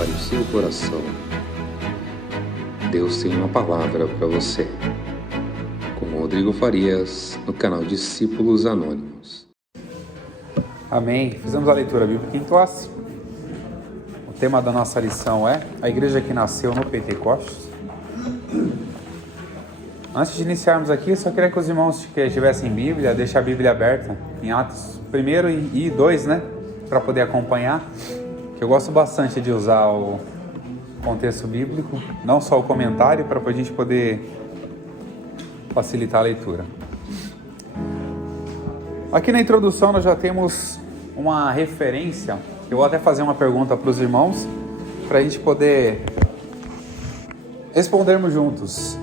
prepare o seu coração. Deus tem uma palavra para você. Com Rodrigo Farias, no canal Discípulos Anônimos. Amém. Fizemos a leitura bíblica em classe. O tema da nossa lição é a igreja que nasceu no Pentecostes. Antes de iniciarmos aqui, só queria que os irmãos que tivessem Bíblia, deixem a Bíblia aberta em Atos 1 e 2, né? Para poder acompanhar. Que eu gosto bastante de usar o contexto bíblico, não só o comentário, para a gente poder facilitar a leitura. Aqui na introdução nós já temos uma referência. Eu vou até fazer uma pergunta para os irmãos, para a gente poder respondermos juntos.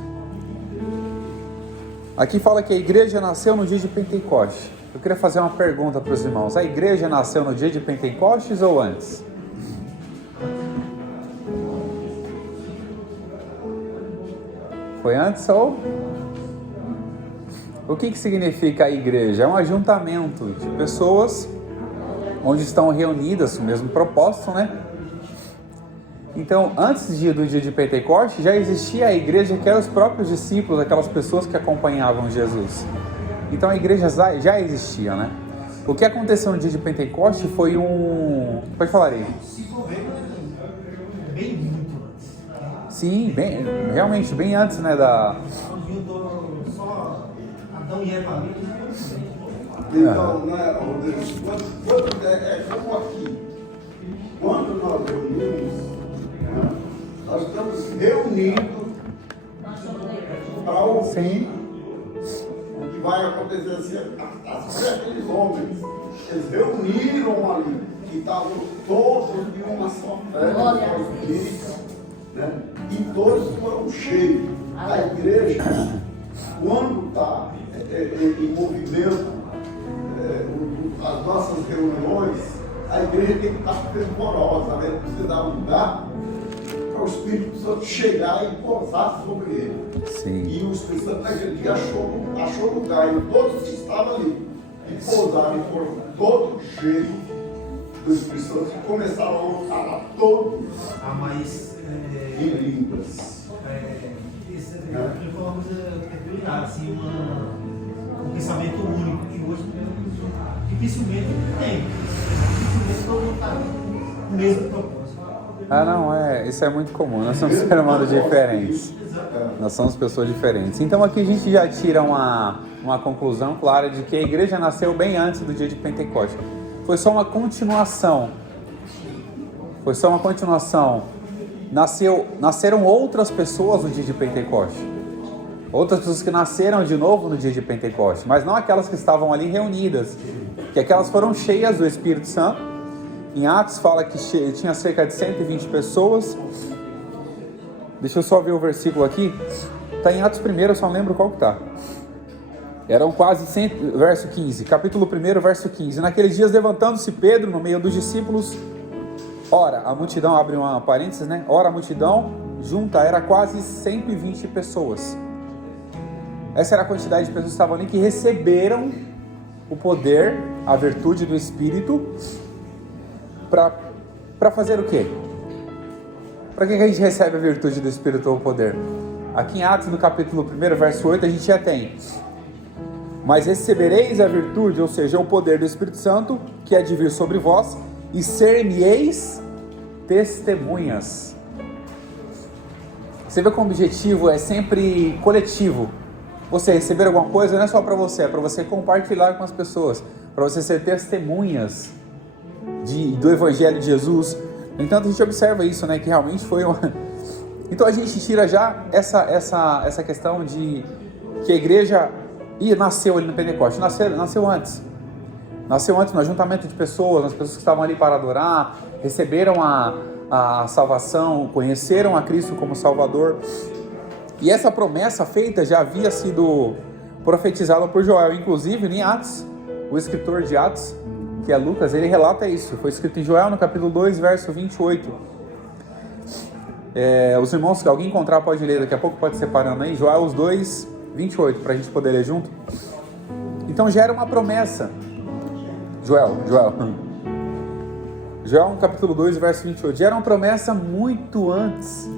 Aqui fala que a igreja nasceu no dia de Pentecostes. Eu queria fazer uma pergunta para os irmãos. A igreja nasceu no dia de Pentecostes ou antes? Foi antes ou? O que significa a igreja? É um ajuntamento de pessoas onde estão reunidas com o mesmo propósito, né? Então, antes do dia de Pentecostes, já existia a igreja, que eram os próprios discípulos, aquelas pessoas que acompanhavam Jesus. Então, a igreja já existia, né? O que aconteceu no dia de Pentecostes foi Pode falar aí. Bem muito antes. Sim, realmente, bem antes, né, da... Só Adão e Eva ali. Então, né, é como aqui. Quando nós reunimos, nós estamos reunindo para ouvir o que vai acontecer assim. Aqueles homens, eles reuniram ali, que estavam todos de uma só fé, né? E todos foram cheios. A igreja, quando está em movimento, as nossas reuniões, a igreja tem que estar fervorosa, né? Você dá lugar para o Espírito Santo chegar e pousar sobre ele. Sim. E o Espírito Santo naquele dia achou lugar, e todos que estavam ali, e pousaram, e foram todos cheios do Espírito Santo, e começaram a falar todos em línguas. Isso foi uma coisa peculiar, assim, um pensamento único, que hoje dificilmente tem. Dificilmente todo mundo está com o mesmo propósito. Isso é muito comum. Nós somos seres humanos diferentes. Nós somos pessoas diferentes. Então aqui a gente já tira uma conclusão clara de que a igreja nasceu bem antes do dia de Pentecostes. Foi só uma continuação. Nasceram outras pessoas no dia de Pentecostes. Outras pessoas que nasceram de novo no dia de Pentecostes. Mas não aquelas que estavam ali reunidas. Que aquelas foram cheias do Espírito Santo. Em Atos fala que tinha cerca de 120 pessoas. Deixa eu só ver o versículo aqui. Está em Atos 1, eu só não lembro qual que está. Eram quase 100, verso 15. Capítulo 1, verso 15. Naqueles dias, levantando-se Pedro no meio dos discípulos. Ora, a multidão, abre uma parênteses, né? Ora, a multidão junta era quase 120 pessoas. Essa era a quantidade de pessoas que estavam ali que receberam o poder, a virtude do Espírito, para fazer o quê? Para que a gente recebe a virtude do Espírito ou o poder? Aqui em Atos, no capítulo 1, verso 8, a gente já tem: mas recebereis a virtude, ou seja, o poder do Espírito Santo, que há de vir sobre vós, e ser-me-eis testemunhas. Você vê que o objetivo é sempre coletivo. Você receber alguma coisa não é só para você, é para você compartilhar com as pessoas, para você ser testemunhas do Evangelho de Jesus. No entanto, a gente observa isso, né, que realmente foi uma... Então a gente tira já essa questão de que a igreja nasceu ali no Pentecostes. Nasceu antes no ajuntamento de pessoas, as pessoas que estavam ali para adorar, receberam a salvação, conheceram a Cristo como Salvador. E essa promessa feita já havia sido profetizada por Joel. Inclusive, em Atos, o escritor de Atos, que é Lucas, ele relata isso. Foi escrito em Joel, no capítulo 2, verso 28. Os irmãos, se alguém encontrar, pode ler. Daqui a pouco pode separando aí. Joel 2, 28, para a gente poder ler junto. Então já era uma promessa. Joel. João capítulo 2, verso 28, já era uma promessa muito antes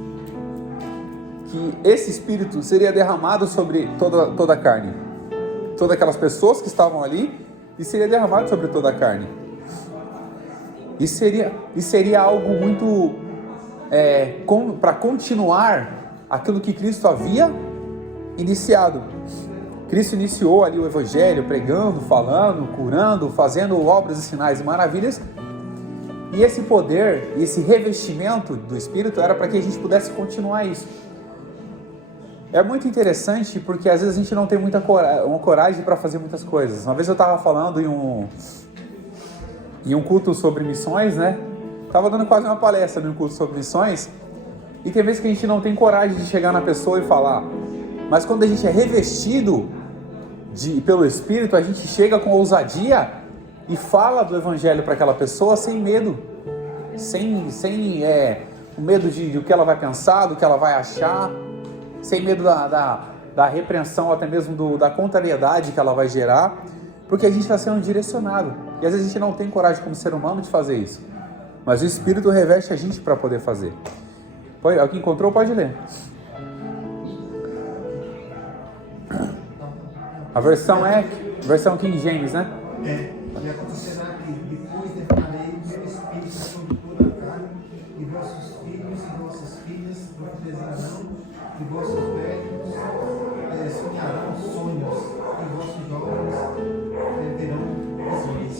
que esse Espírito seria derramado sobre toda a carne. Todas aquelas pessoas que estavam ali, e seria derramado sobre toda a carne. E seria algo muito para continuar aquilo que Cristo havia iniciado. Cristo iniciou ali o Evangelho, pregando, falando, curando, fazendo obras e sinais e maravilhas. E esse poder, esse revestimento do Espírito era para que a gente pudesse continuar isso. É muito interessante porque às vezes a gente não tem muita coragem para fazer muitas coisas. Uma vez eu estava falando em um culto sobre missões, né? Estava dando quase uma palestra em um culto sobre missões. E tem vezes que a gente não tem coragem de chegar na pessoa e falar. Mas quando a gente é revestido pelo Espírito, a gente chega com ousadia e fala do Evangelho para aquela pessoa sem medo. Sem o medo de o que ela vai pensar, do que ela vai achar. Sem medo da repreensão, até mesmo da contrariedade que ela vai gerar, porque a gente está sendo direcionado. E às vezes a gente não tem coragem como ser humano de fazer isso. Mas o Espírito reveste a gente para poder fazer. Alguém encontrou? Pode ler. A versão King James, né? E acontecerá que depois derramarei o meu Espírito sobre toda a carne, e vossos filhos e vossas filhas profetizarão, e vossos velhos sonharão sonhos, e vossos jovens terão visões.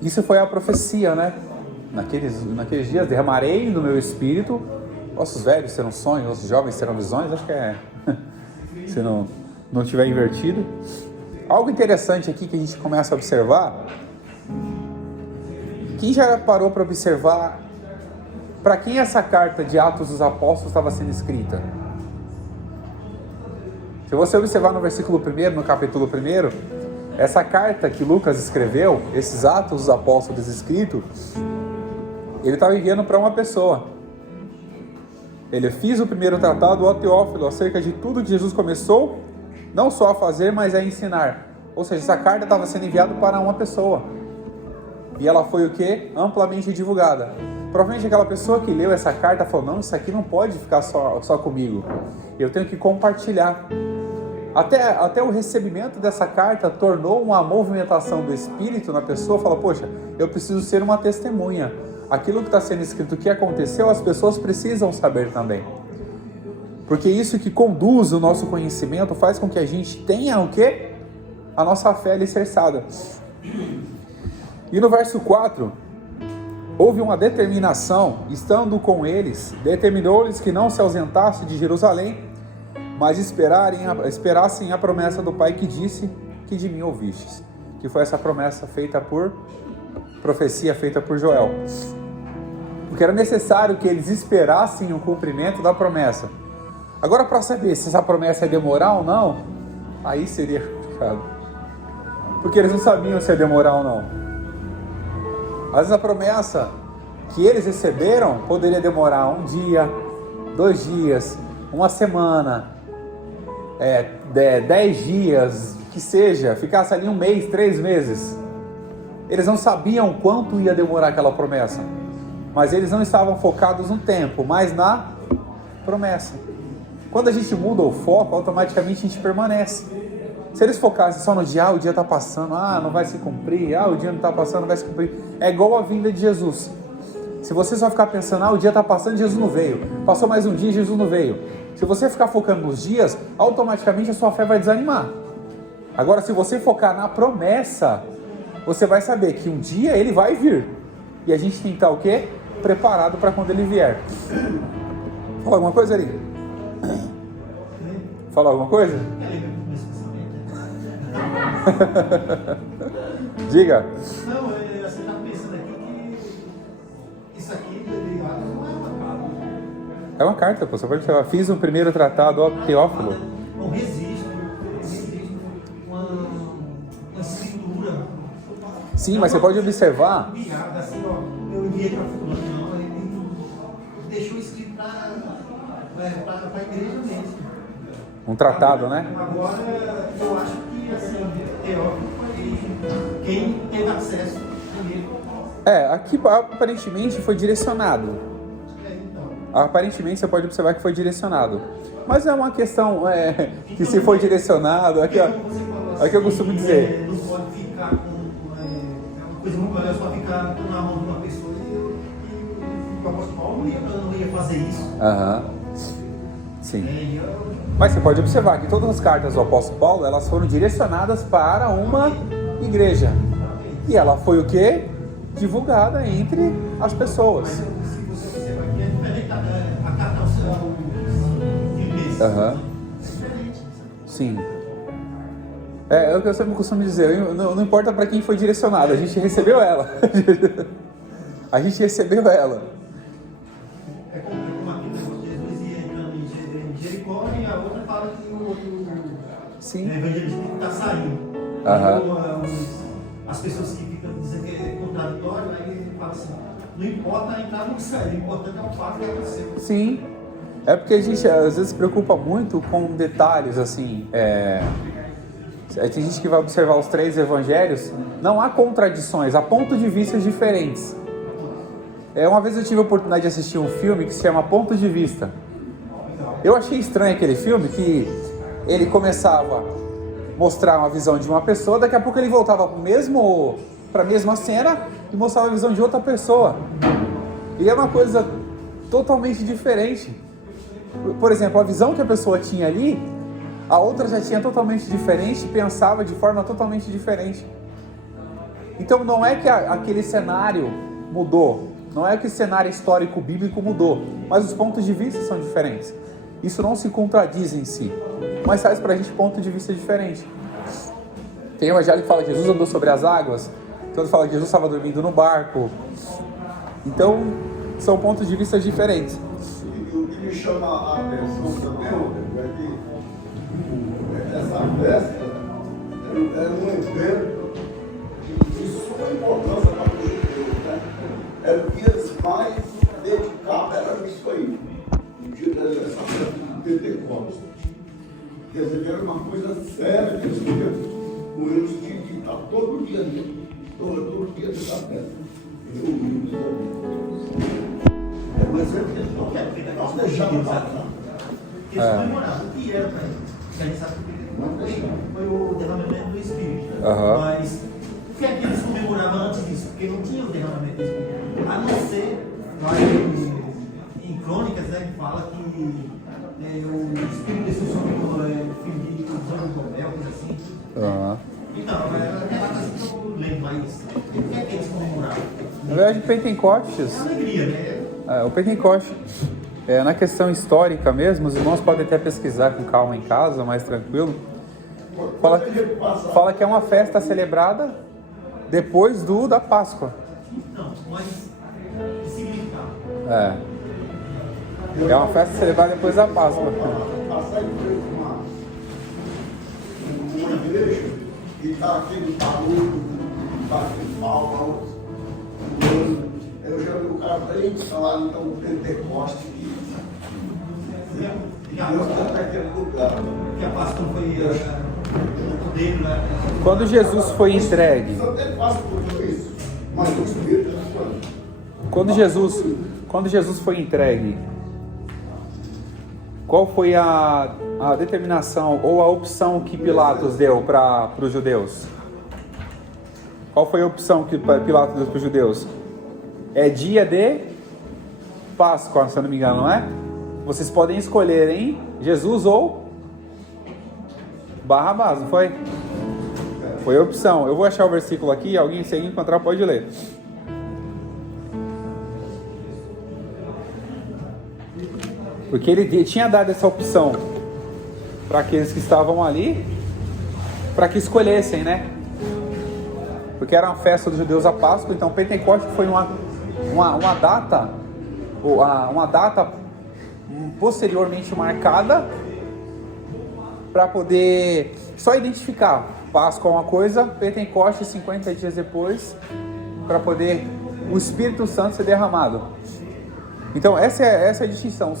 Isso foi a profecia, né? Naqueles dias, derramarei no meu Espírito, vossos velhos terão sonhos, vossos jovens terão visões. Acho que se não tiver invertido. Algo interessante aqui que a gente começa a observar. Quem já parou para observar para quem essa carta de Atos dos Apóstolos estava sendo escrita? Se você observar no versículo 1, no capítulo 1, essa carta que Lucas escreveu, esses Atos dos Apóstolos escritos, ele estava enviando para uma pessoa. Ele fez o primeiro tratado, ó Teófilo, acerca de tudo que Jesus começou, não só a fazer, mas a ensinar. Ou seja, essa carta estava sendo enviada para uma pessoa. E ela foi o quê? Amplamente divulgada. Provavelmente aquela pessoa que leu essa carta falou, não, isso aqui não pode ficar só comigo. Eu tenho que compartilhar. Até o recebimento dessa carta tornou uma movimentação do Espírito na pessoa. Fala, poxa, eu preciso ser uma testemunha. Aquilo que está sendo escrito, o que aconteceu, as pessoas precisam saber também. Porque isso que conduz o nosso conhecimento faz com que a gente tenha o quê? A nossa fé alicerçada. E no verso 4, houve uma determinação, estando com eles, determinou-lhes que não se ausentassem de Jerusalém, mas esperassem a promessa do Pai que disse que de mim ouvistes. Que foi essa promessa profecia feita por Joel. Porque era necessário que eles esperassem o cumprimento da promessa. Agora, para saber se essa promessa ia demorar ou não, aí seria complicado. Porque eles não sabiam se ia demorar ou não. Às vezes a promessa que eles receberam poderia demorar 1 dia, 2 dias, 1 semana, 10 dias, que seja, ficasse ali 1 mês, 3 meses. Eles não sabiam quanto ia demorar aquela promessa. Mas eles não estavam focados no tempo, mas na promessa. Quando a gente muda o foco, automaticamente a gente permanece. Se eles focassem só no dia, o dia está passando, não vai se cumprir, o dia não está passando, não vai se cumprir. É igual a vinda de Jesus. Se você só ficar pensando, o dia está passando, Jesus não veio. Passou mais um dia, Jesus não veio. Se você ficar focando nos dias, automaticamente a sua fé vai desanimar. Agora, se você focar na promessa, você vai saber que um dia ele vai vir. E a gente tem que estar o quê? Preparado para quando ele vier. Fala alguma coisa, Ari? Fala alguma coisa? Diga. Não, você está pensando aqui que isso aqui não é uma carta. É uma carta, pô. Você pode falar, fiz um primeiro tratado, ó Teófilo. Não existe uma escritura. Sim, mas você pode observar. Assim, eu enviei para fulano, não, ele deixou escrito para a igreja mesmo. Um tratado, né? Agora, eu acho que assim, Teófilo foi quem teve acesso primeiro Aqui aparentemente foi direcionado. Aparentemente você pode observar que foi direcionado. Mas é uma questão que se foi direcionado, aqui eu costumo dizer. Não pode ficar com uma coisa muito melhor, só ficar na mão de uma pessoa e o apóstolo Paulo não ia fazer isso. Sim. Mas você pode observar que todas as cartas do apóstolo Paulo, elas foram direcionadas para uma igreja. E ela foi o quê? Divulgada entre as pessoas. Se você observar aqui, é diferente a carta ao seu Sim. É o que eu sempre costumo dizer, não importa para quem foi direcionado, a gente recebeu ela. A gente recebeu ela. É como aqui o negócio de Jesus ia entrando em Jericó e a outra fala que o outro evangelista está saindo. As pessoas que ficam dizendo que é contraditório, aí ele fala assim, não importa entrar no céu, o importante é o fato que aconteceu. Sim. É porque a gente às vezes se preocupa muito com detalhes, assim. Tem gente que vai observar os 3 evangelhos, não há contradições, há pontos de vista diferentes. Uma vez eu tive a oportunidade de assistir um filme que se chama Ponto de Vista. Eu achei estranho aquele filme, que ele começava a mostrar uma visão de uma pessoa, daqui a pouco ele voltava para a mesma cena e mostrava a visão de outra pessoa. E é uma coisa totalmente diferente. Por exemplo, a visão que a pessoa tinha ali, a outra já tinha totalmente diferente, pensava de forma totalmente diferente. Então não é que aquele cenário mudou, não é que o cenário histórico bíblico mudou, mas os pontos de vista são diferentes. Isso não se contradiz em si, mas traz pra gente ponto de vista diferente. Tem o evangelho que fala que Jesus andou sobre as águas, tem outro que fala que Jesus estava dormindo no barco. Então, são pontos de vista diferentes. E o que me chama a atenção também, é que essa festa era um evento de suma importância para os judeus, né? Era o que eles mais dedicavam, era isso aí, o dia dessa festa do Pentecostes. Quer dizer, era uma coisa séria que eles tinham, com eles de estar todo dia ali, todo dia dessa festa. Mas eles não querem, porque nós deixamos aqui. Eles comemoravam o que era para eles. A gente sabe que foi o derramamento do Espírito. Mas o que é que eles comemoravam antes disso? Porque não tinha o derramamento do Espírito. A não ser, lá em Crônicas, né, que fala que o Espírito desceu sobre o filho de Zorobabel, coisa assim. Então, aquela coisa que eu lembro, mas o que é que eles comemoravam? Na verdade, Pentecostes. É alegria, né? O Pentecostes, na questão histórica mesmo, os irmãos podem até pesquisar com calma em casa, mais tranquilo. Fala que é uma festa celebrada depois da Páscoa. Então, mas que significava? É uma festa celebrada depois da Páscoa. Passar em frente a uma igreja e está aquele barulho, está aquele palma, eu já vi o cara bem falar, então, o Pentecostes e Deus está naquele lugar. Que a Páscoa foi o dele, né? Quando Jesus foi entregue. Só tem Páscoa por isso, mas o Espírito é Quando Jesus foi entregue, qual foi a determinação ou a opção que Pilatos deu para os judeus? Qual foi a opção que Pilatos deu para os judeus? É dia de Páscoa, se eu não me engano, não é? Vocês podem escolher, hein? Jesus ou Barrabás, não foi? Foi a opção. Eu vou achar o versículo aqui, alguém se encontrar pode ler. Porque ele tinha dado essa opção para aqueles que estavam ali, para que escolhessem, né? Porque era uma festa dos judeus a Páscoa, então Pentecostes foi uma data posteriormente marcada para poder só identificar Páscoa é uma coisa, Pentecostes 50 dias depois, para poder o Espírito Santo ser derramado. Então essa é a distinção.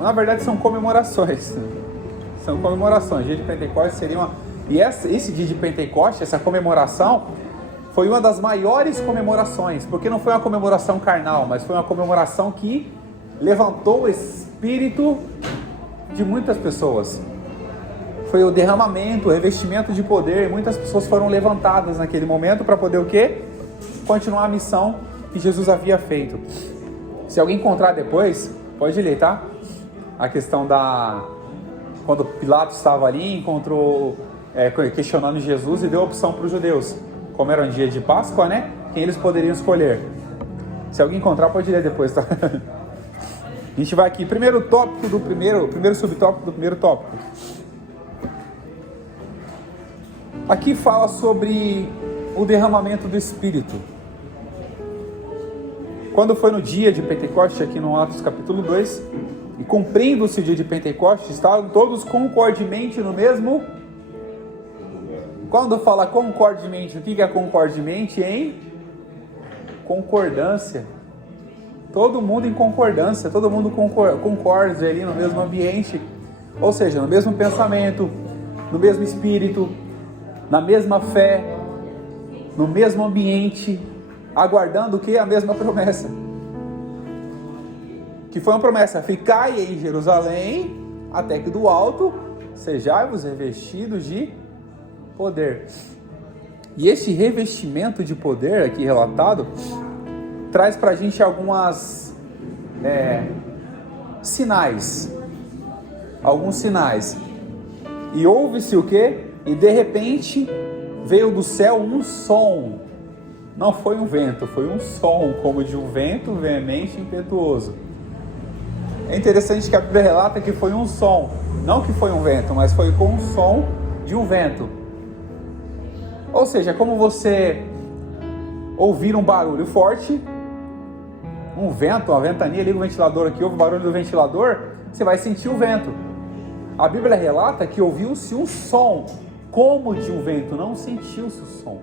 Na verdade são comemorações. São comemorações. O dia de Pentecostes seria uma... E esse dia de Pentecostes, essa comemoração, foi uma das maiores comemorações, porque não foi uma comemoração carnal, mas foi uma comemoração que levantou o espírito de muitas pessoas. Foi o derramamento, o revestimento de poder, muitas pessoas foram levantadas naquele momento para poder o quê? Continuar a missão que Jesus havia feito. Se alguém encontrar depois, pode ler, tá? A questão quando Pilatos estava ali, encontrou, questionando Jesus e deu opção para os judeus. Como era um dia de Páscoa, né? Quem eles poderiam escolher. Se alguém encontrar, pode ler depois, tá? A gente vai aqui, primeiro subtópico do primeiro tópico. Aqui fala sobre o derramamento do Espírito. Quando foi no dia de Pentecostes, aqui no Atos capítulo 2, e cumprindo-se o dia de Pentecostes, estavam todos concordemente no mesmo. Quando fala concordemente, o que é concordemente? Em concordância. Todo mundo em concordância, todo mundo concorda ali no mesmo ambiente, ou seja, no mesmo pensamento, no mesmo espírito, na mesma fé, no mesmo ambiente, aguardando o que? A mesma promessa. Que foi uma promessa: ficai em Jerusalém, até que do alto sejais revestidos de poder. E esse revestimento de poder aqui relatado traz pra gente algumas sinais. Alguns sinais. E ouve-se o quê? E de repente veio do céu um som. Não foi um vento, foi um som, como de um vento veemente e impetuoso. É interessante que a Bíblia relata que foi um som. Não que foi um vento, mas foi com o som de um vento. Ou seja, como você ouvir um barulho forte, um vento, uma ventania, liga o ventilador aqui, ouve o barulho do ventilador, você vai sentir o vento. A Bíblia relata que ouviu-se um som como de um vento, não sentiu-se o som,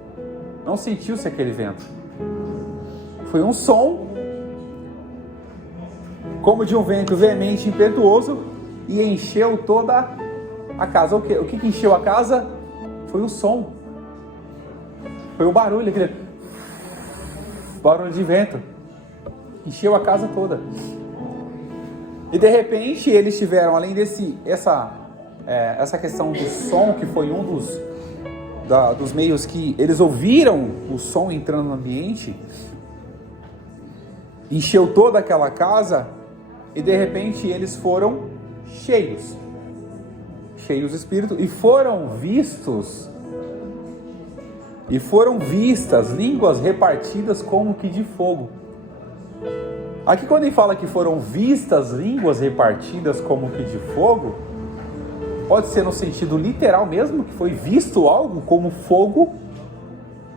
não sentiu-se aquele vento. Foi um som como de um vento veemente e impetuoso e encheu toda a casa. O que encheu a casa? Foi o som. Foi o barulho, aquele barulho de vento. Encheu a casa toda. E de repente eles tiveram, além essa questão do som, que foi um dos meios que eles ouviram o som entrando no ambiente, encheu toda aquela casa, e de repente eles foram cheios do Espírito, e foram vistas línguas repartidas como que de fogo. Aqui quando ele fala que foram vistas línguas repartidas como que de fogo, pode ser no sentido literal mesmo, que foi visto algo como fogo,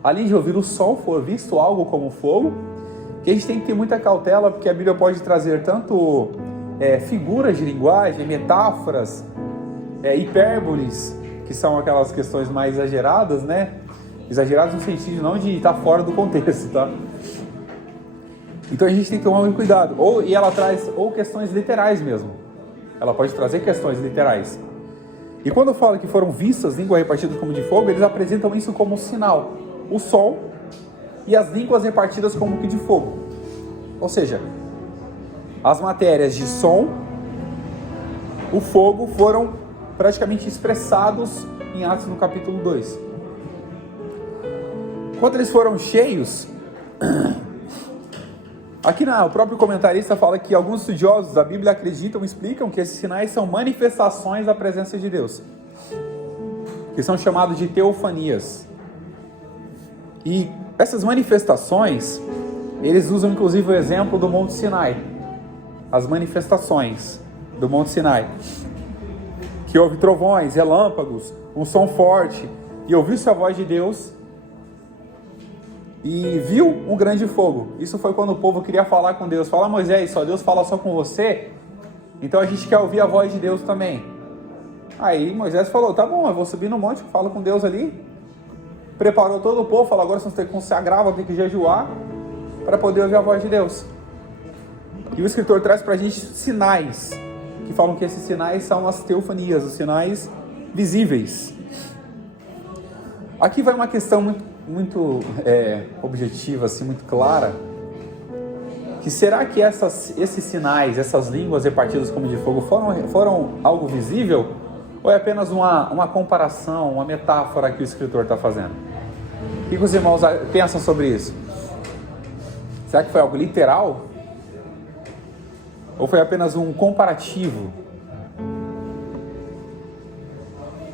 além de ouvir o som, foi visto algo como fogo, que a gente tem que ter muita cautela, porque a Bíblia pode trazer tanto figuras de linguagem, metáforas, hipérboles, que são aquelas questões mais exageradas, né? Exageradas no sentido não de estar fora do contexto, tá? Então a gente tem que tomar muito cuidado. E ela traz questões literais mesmo. Ela pode trazer questões literais. E quando fala que foram vistas línguas repartidas como de fogo, eles apresentam isso como um sinal. O som e as línguas repartidas como que de fogo. Ou seja, as matérias de som, o fogo, foram praticamente expressados em Atos no capítulo 2. Quando eles foram cheios, aqui o próprio comentarista fala que alguns estudiosos da Bíblia acreditam e explicam que esses sinais são manifestações da presença de Deus, que são chamados de teofanias. E essas manifestações, eles usam inclusive o exemplo do Monte Sinai, as manifestações do Monte Sinai, que houve trovões, relâmpagos, um som forte, e ouviu-se a voz de Deus, e viu um grande fogo. Isso foi quando o povo queria falar com Deus. Fala, Moisés, só Deus fala só com você? Então a gente quer ouvir a voz de Deus também. Aí Moisés falou, tá bom, eu vou subir no monte, falo com Deus ali. Preparou todo o povo, falou, agora vocês têm que consagrar, vão ter que jejuar para poder ouvir a voz de Deus. E o escritor traz pra gente sinais, que falam que esses sinais são as teofanias, os sinais visíveis. Aqui vai uma questão muito muito objetiva, assim, muito clara, que será que esses sinais, essas línguas repartidas como de fogo foram algo visível? Ou é apenas uma comparação, uma metáfora que o escritor está fazendo? O que os irmãos pensam sobre isso? Será que foi algo literal? Ou foi apenas um comparativo?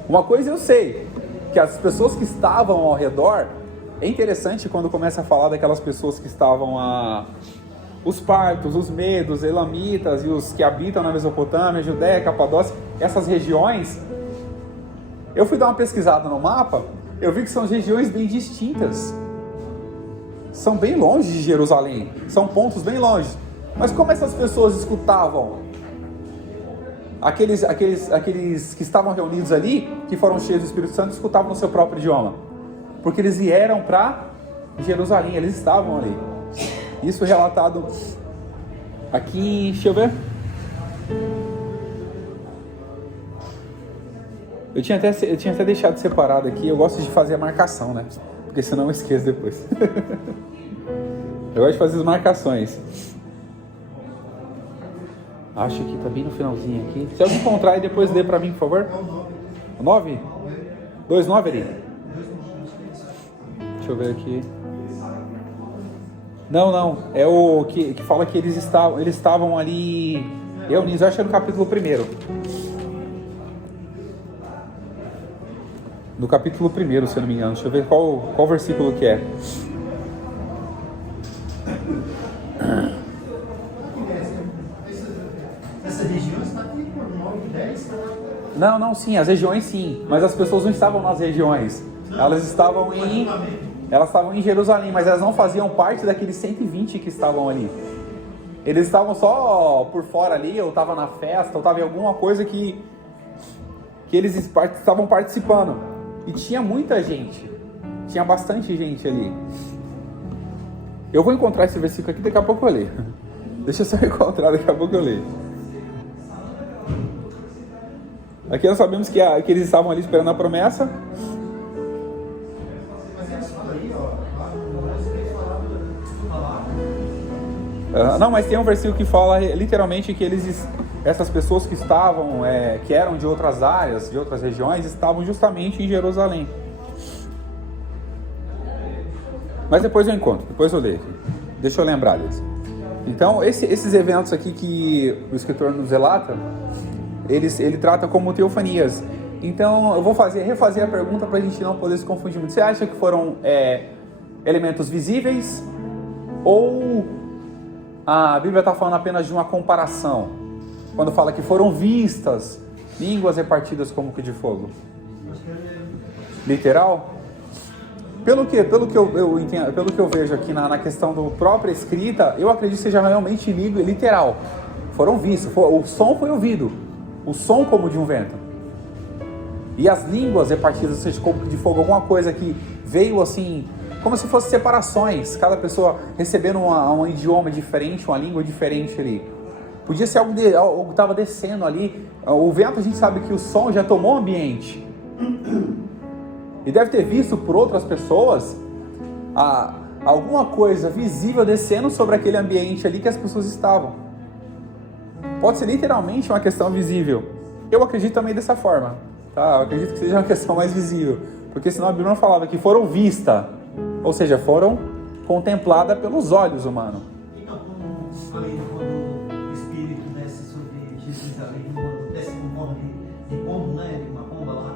Uma coisa eu sei, que as pessoas que estavam ao redor, é interessante quando começa a falar daquelas pessoas que estavam os partos, os medos, elamitas e os que habitam na Mesopotâmia, Judéia, Capadócia, essas regiões. Eu fui dar uma pesquisada no mapa, eu vi que são regiões bem distintas. São bem longe de Jerusalém, são pontos bem longe. Mas como essas pessoas escutavam? Aqueles que estavam reunidos ali, que foram cheios do Espírito Santo, escutavam no seu próprio idioma. Porque eles vieram para Jerusalém, eles estavam ali. Isso relatado aqui, deixa eu ver. Eu tinha até deixado separado aqui, eu gosto de fazer a marcação, né? Porque senão eu esqueço depois. Eu gosto de fazer as marcações. Acho que tá bem no finalzinho aqui. Se alguém encontrar e depois lê pra mim, por favor. O 9? 2,9 ali? Deixa eu ver aqui. Não. É o que fala que eles estavam ali reunidos. Eu acho que é no capítulo 1. No capítulo 1, se eu não me engano. Deixa eu ver qual versículo que é. Essa região está aqui por 9, 10? Não, sim, as regiões sim, mas as pessoas não estavam nas regiões. Elas estavam em Jerusalém, mas elas não faziam parte daqueles 120 que estavam ali. Eles estavam só por fora ali, ou estavam na festa, ou estavam em alguma coisa que eles estavam participando. E tinha muita gente, tinha bastante gente ali. Eu vou encontrar esse versículo aqui, daqui a pouco eu leio. Deixa eu só encontrar, daqui a pouco eu leio. Aqui nós sabemos que eles estavam ali esperando a promessa. Mas eles falam aí, ó. Não, mas tem um versículo que fala literalmente que essas pessoas que estavam, que eram de outras áreas, de outras regiões, estavam justamente em Jerusalém. Mas depois eu encontro, depois eu leio aqui. Deixa eu lembrar deles. Então, esses eventos aqui que o escritor nos relata, ele trata como teofanias. Então, eu vou refazer a pergunta para a gente não poder se confundir muito. Você acha que foram elementos visíveis? Ou a Bíblia está falando apenas de uma comparação? Quando fala que foram vistas línguas repartidas como que de fogo? Literal? Pelo que eu entendo, pelo que eu vejo aqui na questão da própria escrita, eu acredito que seja realmente literal. Foram vistos, o som foi ouvido. O som como de um vento. E as línguas repartidas, ou seja, como de fogo, alguma coisa que veio assim, como se fossem separações, cada pessoa recebendo um idioma diferente, uma língua diferente ali. Podia ser algo que estava descendo ali. O vento, a gente sabe que o som já tomou o ambiente. E deve ter visto por outras pessoas alguma coisa visível descendo sobre aquele ambiente ali que as pessoas estavam. Pode ser literalmente uma questão visível. Eu acredito também dessa forma. Tá? Eu acredito que seja uma questão mais visível. Porque senão a Bíblia não falava que foram vistas. Ou seja, foram contempladas pelos olhos humanos. Então, quando o Espírito desce sobre Jesus ali, desce com forma de pombo, né? De uma pomba lá.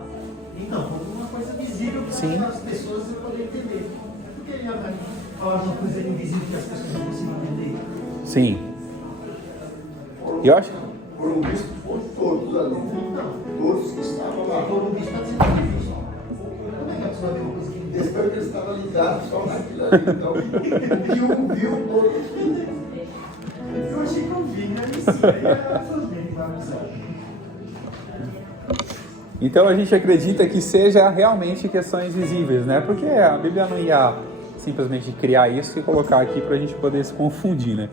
Então, foi uma coisa visível para as pessoas poderem entender. Por que falar uma coisa invisível que as pessoas não conseguem entender? Sim. Eu acho. Foram vistos por todos ali. Todos que estavam lá. Foram vistos para ser difícil. Como é que a pessoa vê uma coisa que Desde que estava ligado só naquilo ali. Então, o que viu todos. eu achei que eu vi, né? Isso aí é tudo bem, vai avisar. Então a gente acredita que seja realmente questões visíveis, né? Porque a Bíblia não ia simplesmente criar isso e colocar aqui para a gente poder se confundir, né?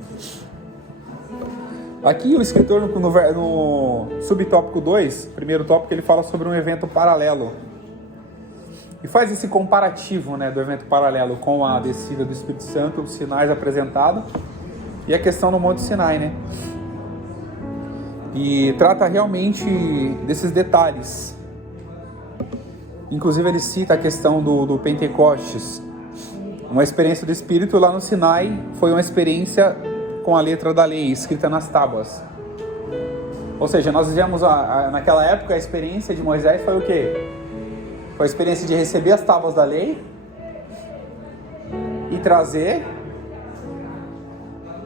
Aqui o escritor no subtópico 2, primeiro tópico, ele fala sobre um evento paralelo. e faz esse comparativo, né, do evento paralelo com a descida do Espírito Santo, os sinais apresentados e a questão no Monte Sinai, né? E trata realmente desses detalhes. Inclusive ele cita a questão do Pentecostes. Uma experiência do Espírito lá no Sinai foi uma experiência com a letra da lei, escrita nas tábuas. Ou seja, nós vivemos naquela época a experiência de Moisés foi o quê? Foi a experiência de receber as tábuas da lei e trazer,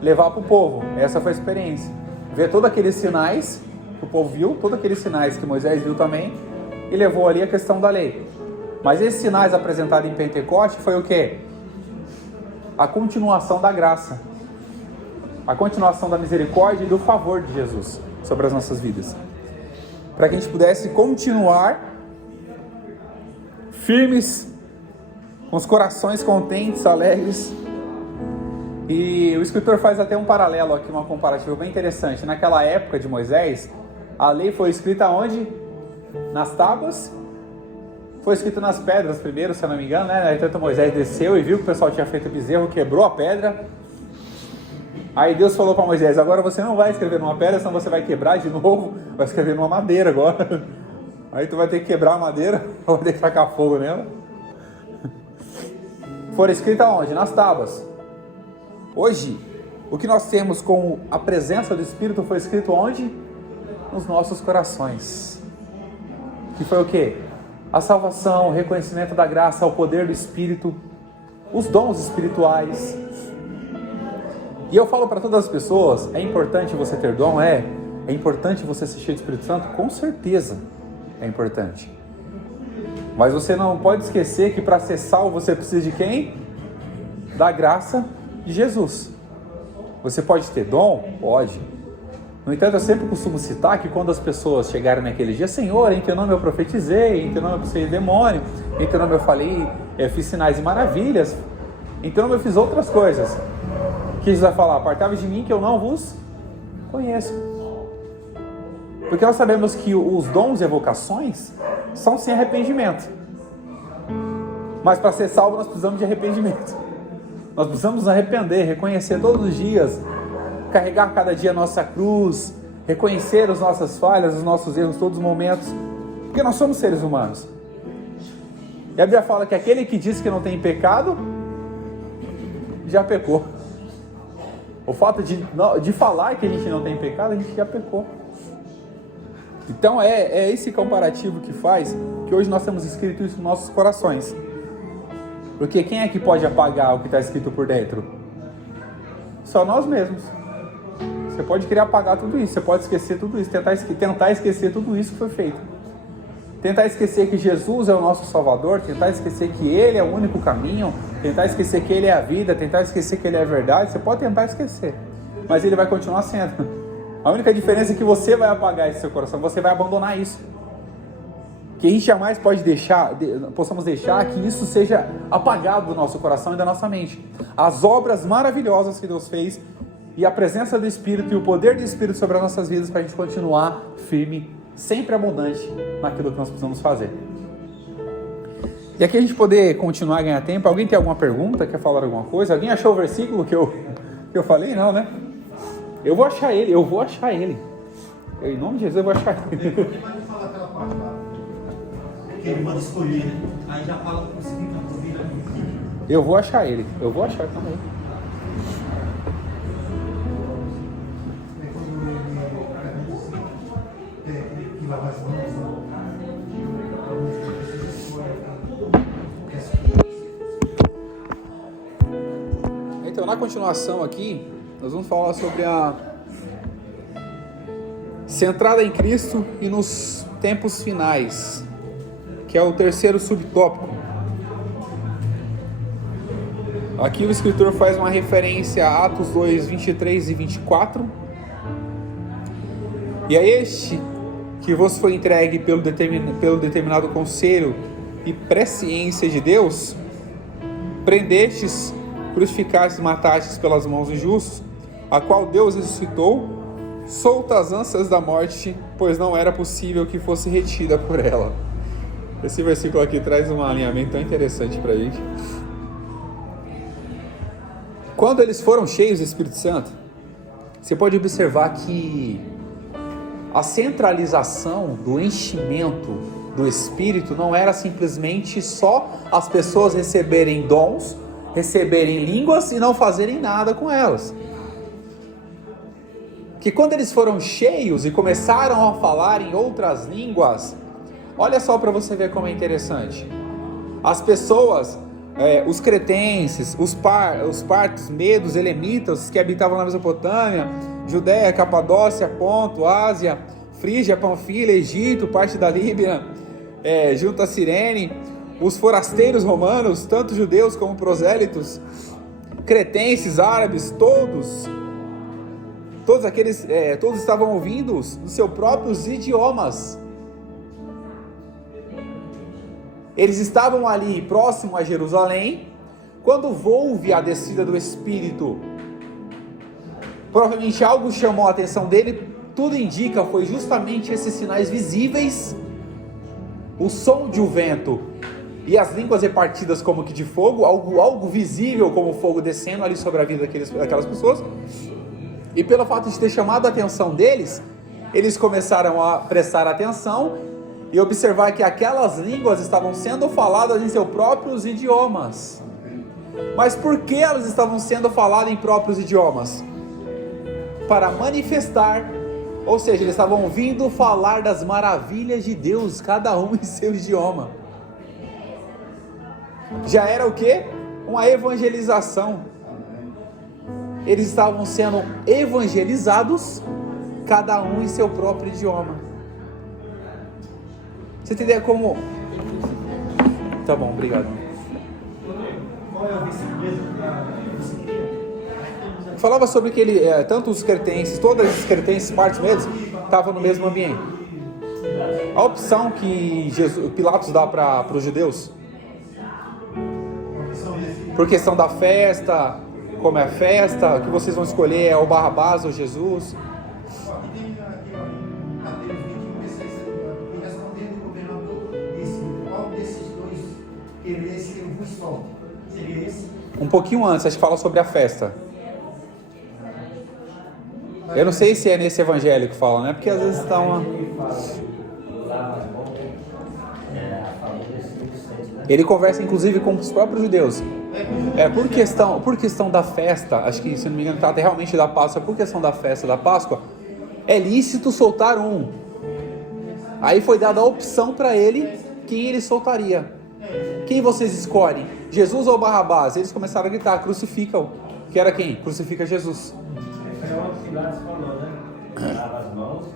levar para o povo. Essa foi a experiência. Ver todos aqueles sinais que o povo viu, todos aqueles sinais que Moisés viu também, e levou ali a questão da lei. Mas esses sinais apresentados em Pentecoste foi o quê? A continuação da graça, a continuação da misericórdia e do favor de Jesus sobre as nossas vidas, para que a gente pudesse continuar firmes, com os corações contentes, alegres. E o escritor faz até um paralelo aqui, uma comparativa bem interessante. Naquela época de Moisés, a lei foi escrita onde? Nas tábuas. Foi escrito nas pedras primeiro, se eu não me engano, né? Então Moisés desceu e viu que o pessoal tinha feito bezerro, quebrou a pedra. Aí Deus falou para Moisés: agora você não vai escrever numa pedra, senão você vai quebrar de novo, vai escrever numa madeira agora. Aí tu vai ter que quebrar a madeira, ou vai ter que tacar fogo nela. Foram escritas onde? Nas tábuas. Hoje, o que nós temos com a presença do Espírito foi escrito onde? Nos nossos corações. Que foi o quê? A salvação, o reconhecimento da graça, o poder do Espírito, os dons espirituais. E eu falo para todas as pessoas, é importante você ter dom? É importante você ser cheio do Espírito Santo? Com certeza é importante. Mas você não pode esquecer que para ser salvo você precisa de quem? Da graça de Jesus. Você pode ter dom? Pode. No entanto, eu sempre costumo citar que quando as pessoas chegarem naquele dia: Senhor, em teu nome eu profetizei, em teu nome eu expulsei demônio, em teu nome eu falei, fiz sinais e maravilhas, em teu nome eu fiz outras coisas. Que Jesus vai falar: apartai-vos de mim que eu não vos conheço. Porque nós sabemos que os dons e vocações são sem arrependimento. Mas para ser salvo nós precisamos de arrependimento. Nós precisamos nos arrepender, reconhecer todos os dias, carregar cada dia a nossa cruz, reconhecer as nossas falhas, os nossos erros, todos os momentos, porque nós somos seres humanos. E a Bíblia fala que aquele que diz que não tem pecado, já pecou. O fato de falar que a gente não tem pecado, a gente já pecou. Então é esse comparativo que faz que hoje nós temos escrito isso nos nossos corações. Porque quem é que pode apagar o que está escrito por dentro? Só nós mesmos. Você pode querer apagar tudo isso, você pode esquecer tudo isso, tentar esquecer tudo isso que foi feito. Tentar esquecer que Jesus é o nosso Salvador, tentar esquecer que Ele é o único caminho, tentar esquecer que Ele é a vida, tentar esquecer que Ele é a verdade. Você pode tentar esquecer, mas Ele vai continuar sendo. A única diferença é que você vai apagar esse seu coração, você vai abandonar isso. Que a gente jamais possamos deixar que isso seja apagado do nosso coração e da nossa mente. As obras maravilhosas que Deus fez e a presença do Espírito e o poder do Espírito sobre as nossas vidas para a gente continuar firme, sempre abundante naquilo que nós precisamos fazer. E aqui a gente poder continuar a ganhar tempo. Alguém tem alguma pergunta? Quer falar alguma coisa? Alguém achou o versículo que eu falei? Não, né? Eu vou achar ele. Em nome de Jesus eu vou achar ele. Ele vai falar aquela parte lá, que ele manda escolher, né? Aí já fala o seguinte, eu vou achar ele. Eu vou achar também. Que lavar as mãos, Então, na continuação aqui, nós vamos falar sobre a centrada em Cristo e nos tempos finais, que é o terceiro subtópico. Aqui o escritor faz uma referência a Atos 2, 23 e 24. E a este que vos foi entregue pelo determinado conselho e presciência de Deus, prendestes, crucificastes e matastes pelas mãos dos justos, a qual Deus ressuscitou, solta as ânsias da morte, pois não era possível que fosse retida por ela. Esse versículo aqui traz um alinhamento tão interessante para a gente. Quando eles foram cheios do Espírito Santo, você pode observar que a centralização do enchimento do Espírito não era simplesmente só as pessoas receberem dons, receberem línguas e não fazerem nada com elas. Que quando eles foram cheios e começaram a falar em outras línguas, olha só para você ver como é interessante. As pessoas, os cretenses, os partos, medos, elemitas que habitavam na Mesopotâmia, Judéia, Capadócia, Ponto, Ásia, Frígia, Panfilha, Egito, parte da Líbia, junto a Cirene, os forasteiros romanos, tanto judeus como prosélitos, cretenses, árabes, todos aqueles, todos estavam ouvindo os seus próprios idiomas. Eles estavam ali próximo a Jerusalém, quando houve a descida do Espírito. Provavelmente algo chamou a atenção dele, tudo indica, foi justamente esses sinais visíveis, o som de um vento e as línguas repartidas como que de fogo, algo visível como fogo descendo ali sobre a vida daquelas pessoas. E pelo fato de ter chamado a atenção deles, eles começaram a prestar atenção e observar que aquelas línguas estavam sendo faladas em seus próprios idiomas. Mas por que elas estavam sendo faladas em próprios idiomas? Para manifestar, ou seja, eles estavam ouvindo falar das maravilhas de Deus, cada um em seu idioma. Já era o quê? Uma evangelização. Eles estavam sendo evangelizados, cada um em seu próprio idioma. Você tem ideia como... Tá bom, obrigado. Qual é o versículo mesmo? Falava sobre que ele, tanto os cretenses, todas as cretenses, partes medos, estavam no mesmo ambiente. A opção que Pilatos dá para os judeus, por questão da festa, como é a festa, o que vocês vão escolher é o Barrabás ou Jesus. Um pouquinho antes, acho que fala sobre a festa. Eu não sei se é nesse evangelho que fala, né? Porque às vezes está uma... Ele conversa inclusive com os próprios judeus. Por questão da festa, acho que se não me engano trata realmente da Páscoa, por questão da festa da Páscoa, é lícito soltar um. Aí foi dada a opção para ele quem ele soltaria. Quem vocês escolhem? Jesus ou Barrabás? Eles começaram a gritar, crucifica-o. Que era quem? Crucifica Jesus.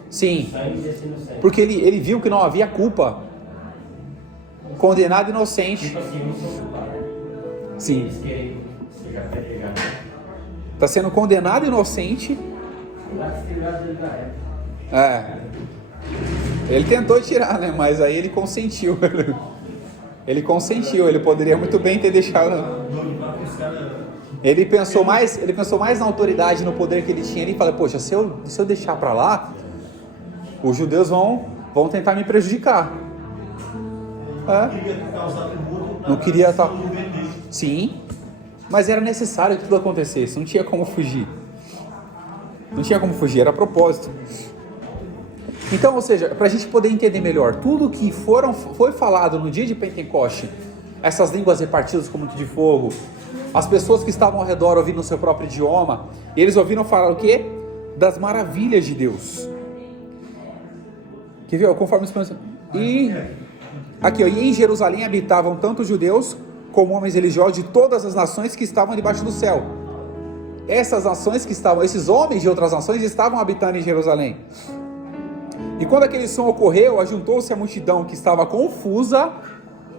Sim, porque ele viu que não havia culpa. Condenado inocente. Sim. Está sendo condenado inocente. Ele tentou tirar, né? Mas aí ele consentiu. Ele consentiu. Ele poderia muito bem ter deixado. Ele pensou mais na autoridade, no poder que ele tinha. Ele falou: poxa, se eu deixar para lá, os judeus vão tentar me prejudicar. Não queria estar. Sim, mas era necessário que tudo acontecesse. Não tinha como fugir. Era propósito. Então, ou seja, para a gente poder entender melhor tudo que foi falado no dia de Pentecoste, essas línguas repartidas como de fogo, as pessoas que estavam ao redor ouvindo o seu próprio idioma, eles ouviram falar o quê? Das maravilhas de Deus. Quer ver? Conforme os e em Jerusalém habitavam tanto judeus como homens religiosos de todas as nações que estavam debaixo do céu. Esses homens de outras nações estavam habitando em Jerusalém. E quando aquele som ocorreu, ajuntou-se a multidão que estava confusa.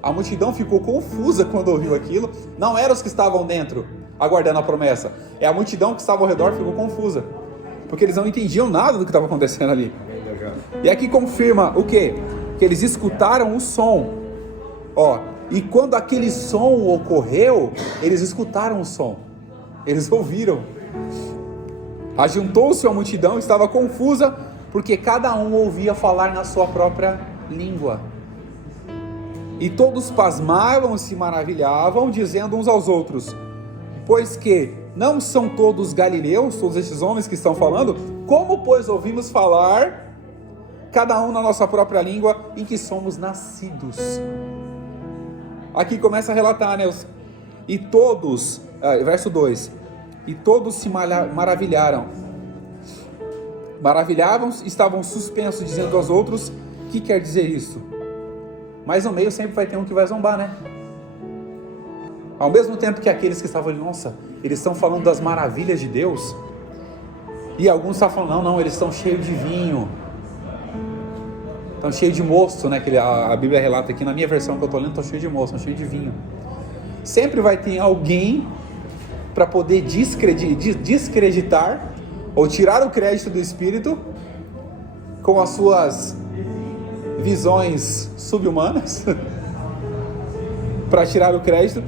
A multidão ficou confusa quando ouviu aquilo. Não eram os que estavam dentro, aguardando a promessa. É a multidão que estava ao redor ficou confusa. Porque eles não entendiam nada do que estava acontecendo ali. E aqui confirma o quê? Que eles escutaram o som. E quando aquele som ocorreu, eles escutaram o som. Eles ouviram. Ajuntou-se a multidão, estava confusa, porque cada um ouvia falar na sua própria língua. E todos pasmavam e se maravilhavam, dizendo uns aos outros: pois que não são todos galileus, todos estes homens que estão falando? Como, pois, ouvimos falar, cada um na nossa própria língua, em que somos nascidos? Aqui começa a relatar, né? E todos, verso 2: e todos se maravilhavam, estavam suspensos, dizendo aos outros: o que quer dizer isso? Mas no meio sempre vai ter um que vai zombar, né? Ao mesmo tempo que aqueles que estavam ali, nossa, eles estão falando das maravilhas de Deus, e alguns estavam falando, não, eles estão cheios de vinho, estão cheios de mosto, né? Que a Bíblia relata aqui, na minha versão que eu estou lendo, estão cheios de mosto, estão cheios de vinho. Sempre vai ter alguém para poder descreditar ou tirar o crédito do Espírito com as suas visões subhumanas para tirar o crédito.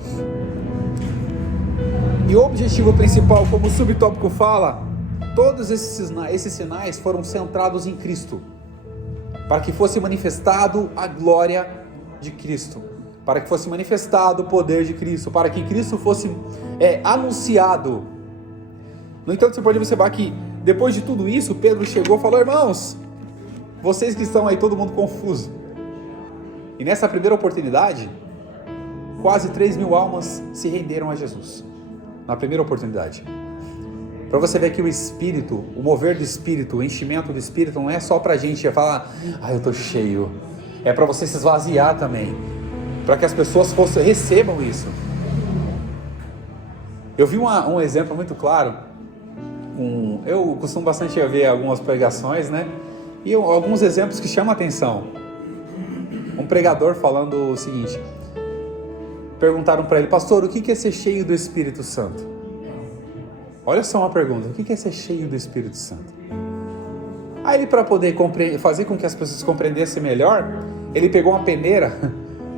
E o objetivo principal, como o subtópico fala, todos esses sinais foram centrados em Cristo, para que fosse manifestado a glória de Cristo, para que fosse manifestado o poder de Cristo, para que Cristo fosse anunciado. No entanto, você pode observar que depois de tudo isso, Pedro chegou e falou: irmãos, vocês que estão aí, todo mundo confuso. E nessa primeira oportunidade, quase 3.000 almas se renderam a Jesus. Na primeira oportunidade. Para você ver que o Espírito, o mover do Espírito, o enchimento do Espírito não é só para a gente falar, eu estou cheio. É para você se esvaziar também. Para que as pessoas recebam isso. Eu vi um exemplo muito claro. Eu costumo bastante ver algumas pregações, né? E alguns exemplos que chamam a atenção. Um pregador falando o seguinte: perguntaram para ele, pastor, o que é ser cheio do Espírito Santo? Olha só uma pergunta, o que é ser cheio do Espírito Santo? Aí ele, para poder fazer com que as pessoas compreendessem melhor, ele pegou uma peneira,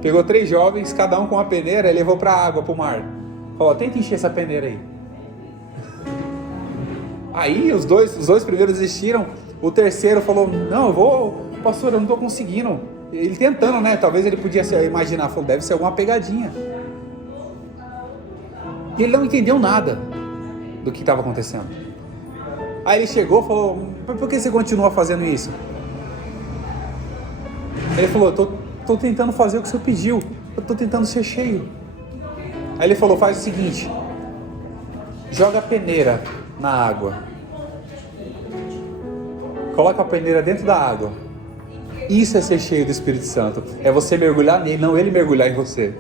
pegou 3 jovens, cada um com uma peneira, e levou para a água, para o mar. Falou, tenta encher essa peneira aí. Aí os dois primeiros desistiram. O terceiro falou, não, pastor, eu não estou conseguindo. Ele tentando, né? Talvez ele podia imaginar, falou, deve ser alguma pegadinha. E ele não entendeu nada do que estava acontecendo. Aí ele chegou e falou, por que você continua fazendo isso? Ele falou, estou tentando fazer o que o senhor pediu. Eu estou tentando ser cheio. Aí ele falou, faz o seguinte, joga a peneira na água. Coloca a peneira dentro da água. Isso é ser cheio do Espírito Santo. É você mergulhar nele, não ele mergulhar em você.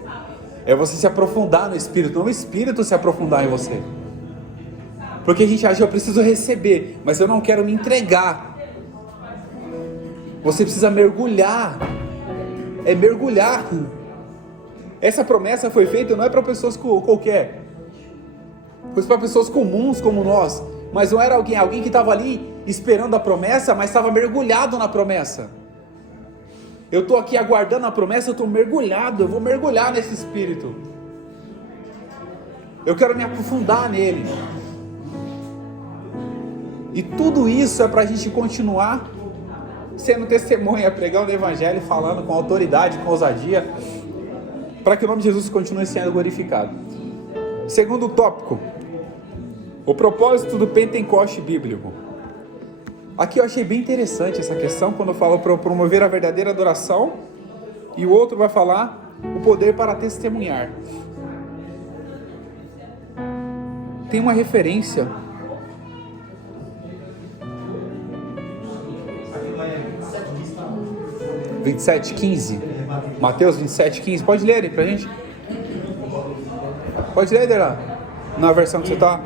É você se aprofundar no Espírito, não o Espírito se aprofundar em você. Porque a gente acha, eu preciso receber, mas eu não quero me entregar. Você precisa mergulhar. É mergulhar. Essa promessa foi feita não é para pessoas qualquer. Foi para pessoas comuns como nós. Mas não era alguém que estava ali esperando a promessa, mas estava mergulhado na promessa. Eu estou aqui aguardando a promessa, eu estou mergulhado, eu vou mergulhar nesse Espírito. Eu quero me aprofundar nele. E tudo isso é para a gente continuar sendo testemunha, pregando o Evangelho, falando com autoridade, com ousadia, para que o nome de Jesus continue sendo glorificado. Segundo tópico, o propósito do Pentecoste bíblico. Aqui eu achei bem interessante essa questão, quando eu falo para promover a verdadeira adoração, e o outro vai falar o poder para testemunhar. Tem uma referência. 27:15. Mateus 27:15. Pode ler aí pra gente? Pode ler, Derá? Na versão que você está.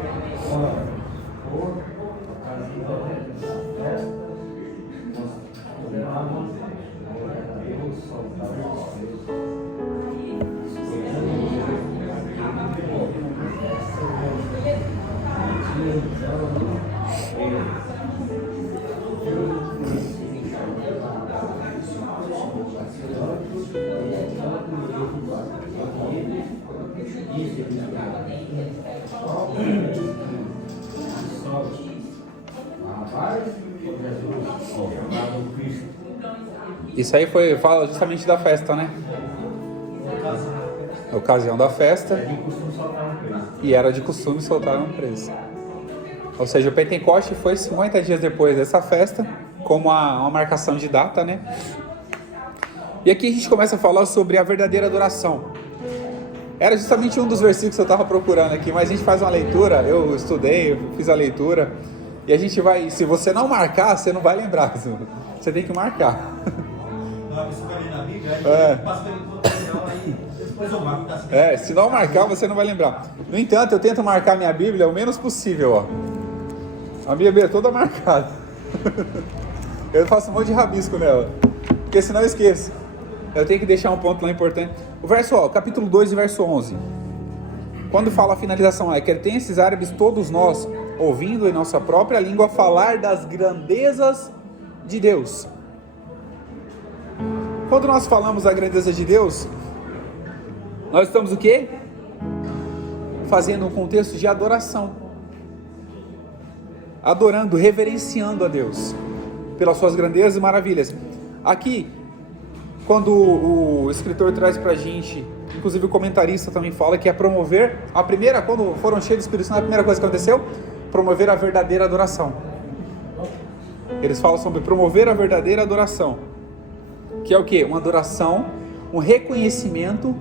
Isso aí fala justamente da festa, né? ocasião da festa, É de costume soltar um preço. e era de costume soltar um preço. Ou seja, o Pentecoste foi 50 dias depois dessa festa, como uma marcação de data, né? E aqui a gente começa a falar sobre a verdadeira adoração. Era justamente um dos versículos que eu estava procurando aqui, mas a gente faz uma leitura, eu estudei, eu fiz a leitura, e a gente vai, se você não marcar, você não vai lembrar, você tem que marcar. Não, você vai ler na Bíblia, É. aí passa pelo tutorial, aí depois eu marco, tá certo? Se não marcar, você não vai lembrar. No entanto, eu tento marcar minha Bíblia o menos possível, ó. A minha Bíblia é toda marcada. Eu faço um monte de rabisco nela, porque senão eu esqueço. Eu tenho que deixar um ponto lá importante. O verso, ó, capítulo 2 e verso 11. Quando fala a finalização, é que tem esses árabes todos nós, ouvindo em nossa própria língua falar das grandezas de Deus. Quando nós falamos da grandeza de Deus, nós estamos o quê? Fazendo um contexto de adoração. Adorando, reverenciando a Deus pelas suas grandezas e maravilhas. Aqui, quando o escritor traz pra gente, inclusive o comentarista também fala que é promover, quando foram cheios do Espírito Santo, a primeira coisa que aconteceu, promover a verdadeira adoração. Eles falam sobre promover a verdadeira adoração, que é o quê? Uma adoração, um reconhecimento,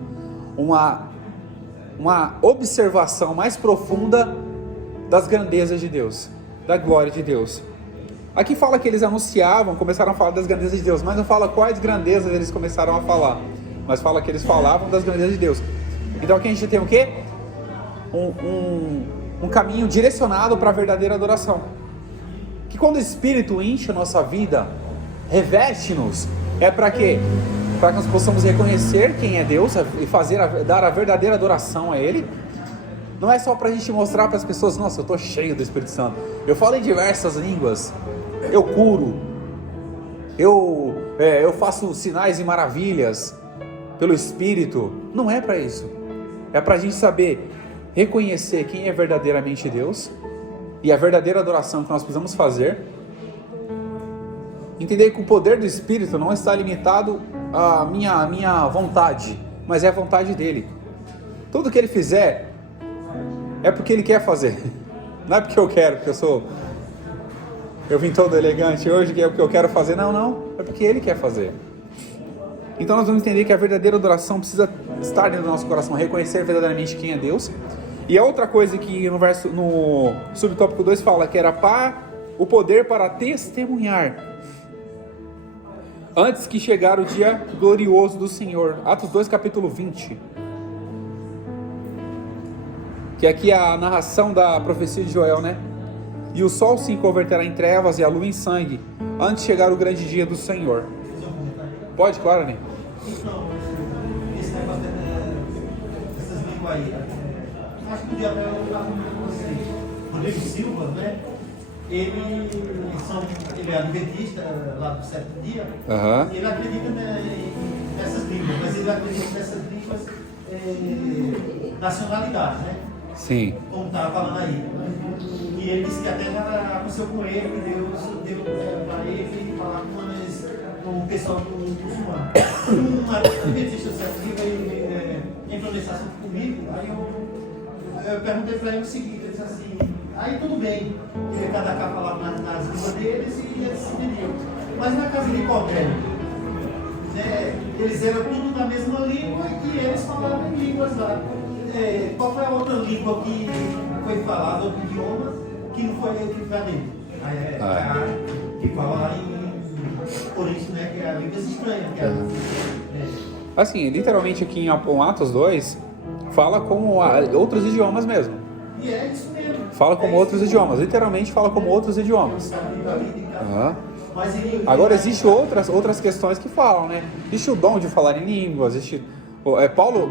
uma observação mais profunda das grandezas de Deus, da glória de Deus. Aqui fala que eles anunciavam, começaram a falar das grandezas de Deus, mas não fala quais grandezas eles começaram a falar, mas fala que eles falavam das grandezas de Deus. Então aqui a gente tem o quê? Um caminho direcionado para a verdadeira adoração. Que quando o Espírito enche a nossa vida, reveste-nos, é para quê? Para que nós possamos reconhecer quem é Deus e dar a verdadeira adoração a Ele. Não é só para a gente mostrar para as pessoas, nossa, eu estou cheio do Espírito Santo, eu falo em diversas línguas, eu curo, eu faço sinais e maravilhas pelo Espírito. Não é para isso. É para a gente saber reconhecer quem é verdadeiramente Deus e a verdadeira adoração que nós precisamos fazer. Entender que o poder do Espírito não está limitado à minha vontade, mas é a vontade dele. Tudo que ele fizer é porque ele quer fazer. Não é porque eu quero, porque eu vim todo elegante hoje, que é o que eu quero fazer. Não, é porque ele quer fazer. Então nós vamos entender que a verdadeira adoração precisa estar dentro do nosso coração, reconhecer verdadeiramente quem é Deus. E a outra coisa que no subtópico 2 fala, que era o poder para testemunhar antes que chegar o dia glorioso do Senhor. Atos 2, capítulo 20. Que aqui é a narração da profecia de Joel, né? E o sol se converterá em trevas e a lua em sangue, antes de chegar o grande dia do Senhor. Pode, claro, né? Então, esse negócio dessas línguas aí, acho que podia até falar com vocês. Rodrigo Silva, né? Ele é adventista lá do sétimo dia. Uhum. Ele acredita nessas línguas, mas ele acredita nessas línguas nacionalidades, né? Sim. Como estava falando aí. E ele disse que até já aconteceu com ele, que Deus deu para ele falar com o pessoal do muçulmano. Um adventista do sétimo dia entrou nesse assunto comigo, aí eu perguntei para ele o seguinte, ele disse assim, aí tudo bem, que cada cá falava nas línguas deles e eles se entendiam. Mas na casa de Cornélio, eles eram tudo na mesma língua e eles falavam em línguas lá. Qual foi a outra língua que foi falada, outro idioma, que não foi eu que falei? Que fala lá em Corinto, né? Que é a língua estranha. Assim, literalmente aqui em Atos 2, fala como outros idiomas mesmo. E é isso mesmo. Fala como outros idiomas, literalmente fala como outros idiomas. Agora existem outras questões que falam, né? Existe o dom de falar em línguas, existe... Paulo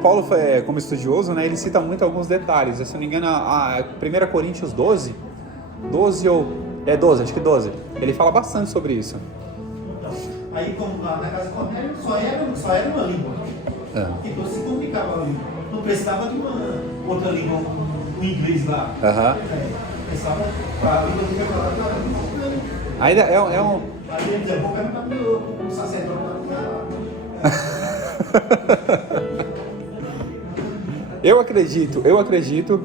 como estudioso, né, ele cita muito alguns detalhes. Se eu não me engano, a 1 Coríntios 12, acho que 12, ele fala bastante sobre isso. Então, aí como lá na casa de Cornélio, só era uma língua. Então se comunicava a língua. Não precisava de uma outra língua, um inglês lá. Precisava a língua que ia falar na língua. Ainda é um... Aí ele dizia, vou perguntar para o sacerdote lá. Eu acredito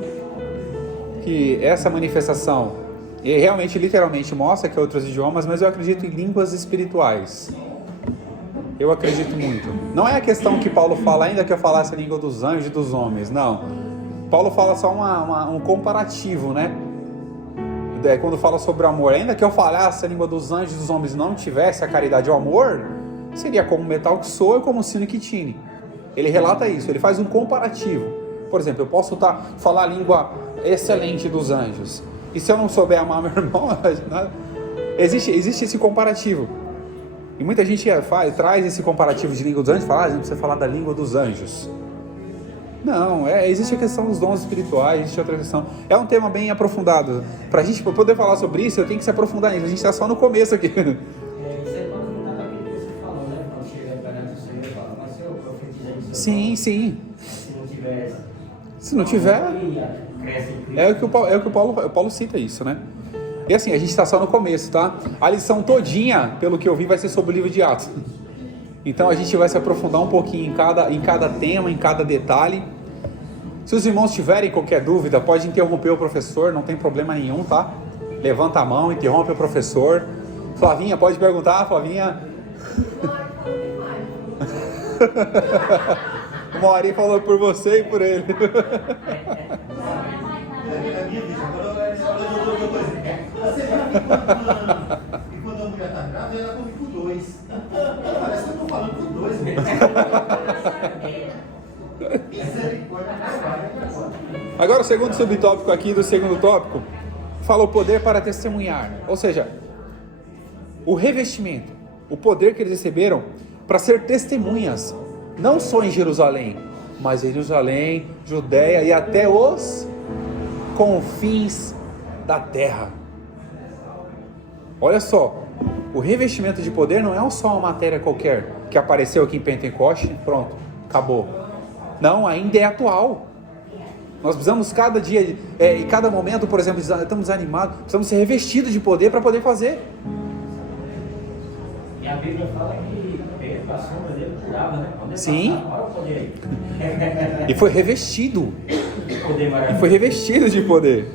que essa manifestação realmente, literalmente mostra que é outros idiomas, mas eu acredito em línguas espirituais. Eu acredito muito. Não é a questão que Paulo fala, ainda que eu falasse a língua dos anjos e dos homens, não. Paulo fala só um comparativo, né? Quando fala sobre o amor, ainda que eu falasse a língua dos anjos e dos homens e não tivesse a caridade e o amor, seria como metal que soa e como sino que tine. Ele relata isso, ele faz um comparativo. Por exemplo, eu posso falar a língua excelente dos anjos, e se eu não souber amar meu irmão, existe esse comparativo. E muita gente traz esse comparativo de língua dos anjos e fala, a gente precisa falar da língua dos anjos. Não, existe a questão dos dons espirituais, existe outra questão. É um tema bem aprofundado. Pra gente poder falar sobre isso, eu tenho que se aprofundar nisso. A gente está só no começo aqui. Isso é quando não está naquilo que você falou, né? Quando chega perante o Senhor e fala, mas se eu profetizar isso, Sim. Se não tiver, cresce em Cristo. é o que o Paulo cita isso, né? E assim, a gente está só no começo, tá? A lição todinha, pelo que eu vi, vai ser sobre o livro de Atos. Então a gente vai se aprofundar um pouquinho em cada tema, em cada detalhe. Se os irmãos tiverem qualquer dúvida, pode interromper o professor, não tem problema nenhum, tá? Levanta a mão, interrompe o professor. Flavinha, pode perguntar, Flavinha. O Mauri falou por você e por ele. É minha visão. Você já viu quando a mulher está grávida, ela come por 2. Parece que eu estou falando por 2 mesmo. Agora o segundo subtópico aqui do segundo tópico fala o poder para testemunhar, ou seja, o revestimento, o poder que eles receberam para ser testemunhas, não só em Jerusalém, mas em Jerusalém, Judéia e até os confins da terra. Olha só, o revestimento de poder não é só uma matéria qualquer que apareceu aqui em Pentecoste, pronto, acabou. Não, ainda é atual. Nós precisamos cada dia, em cada momento, por exemplo, estamos desanimados, precisamos ser revestidos de poder para poder fazer. E a Bíblia fala que Pedro, a sombra dele, curava, né? Quando ele Sim. passava, olha o poder aí. E foi revestido. Poder E maravilhoso. foi revestido de poder.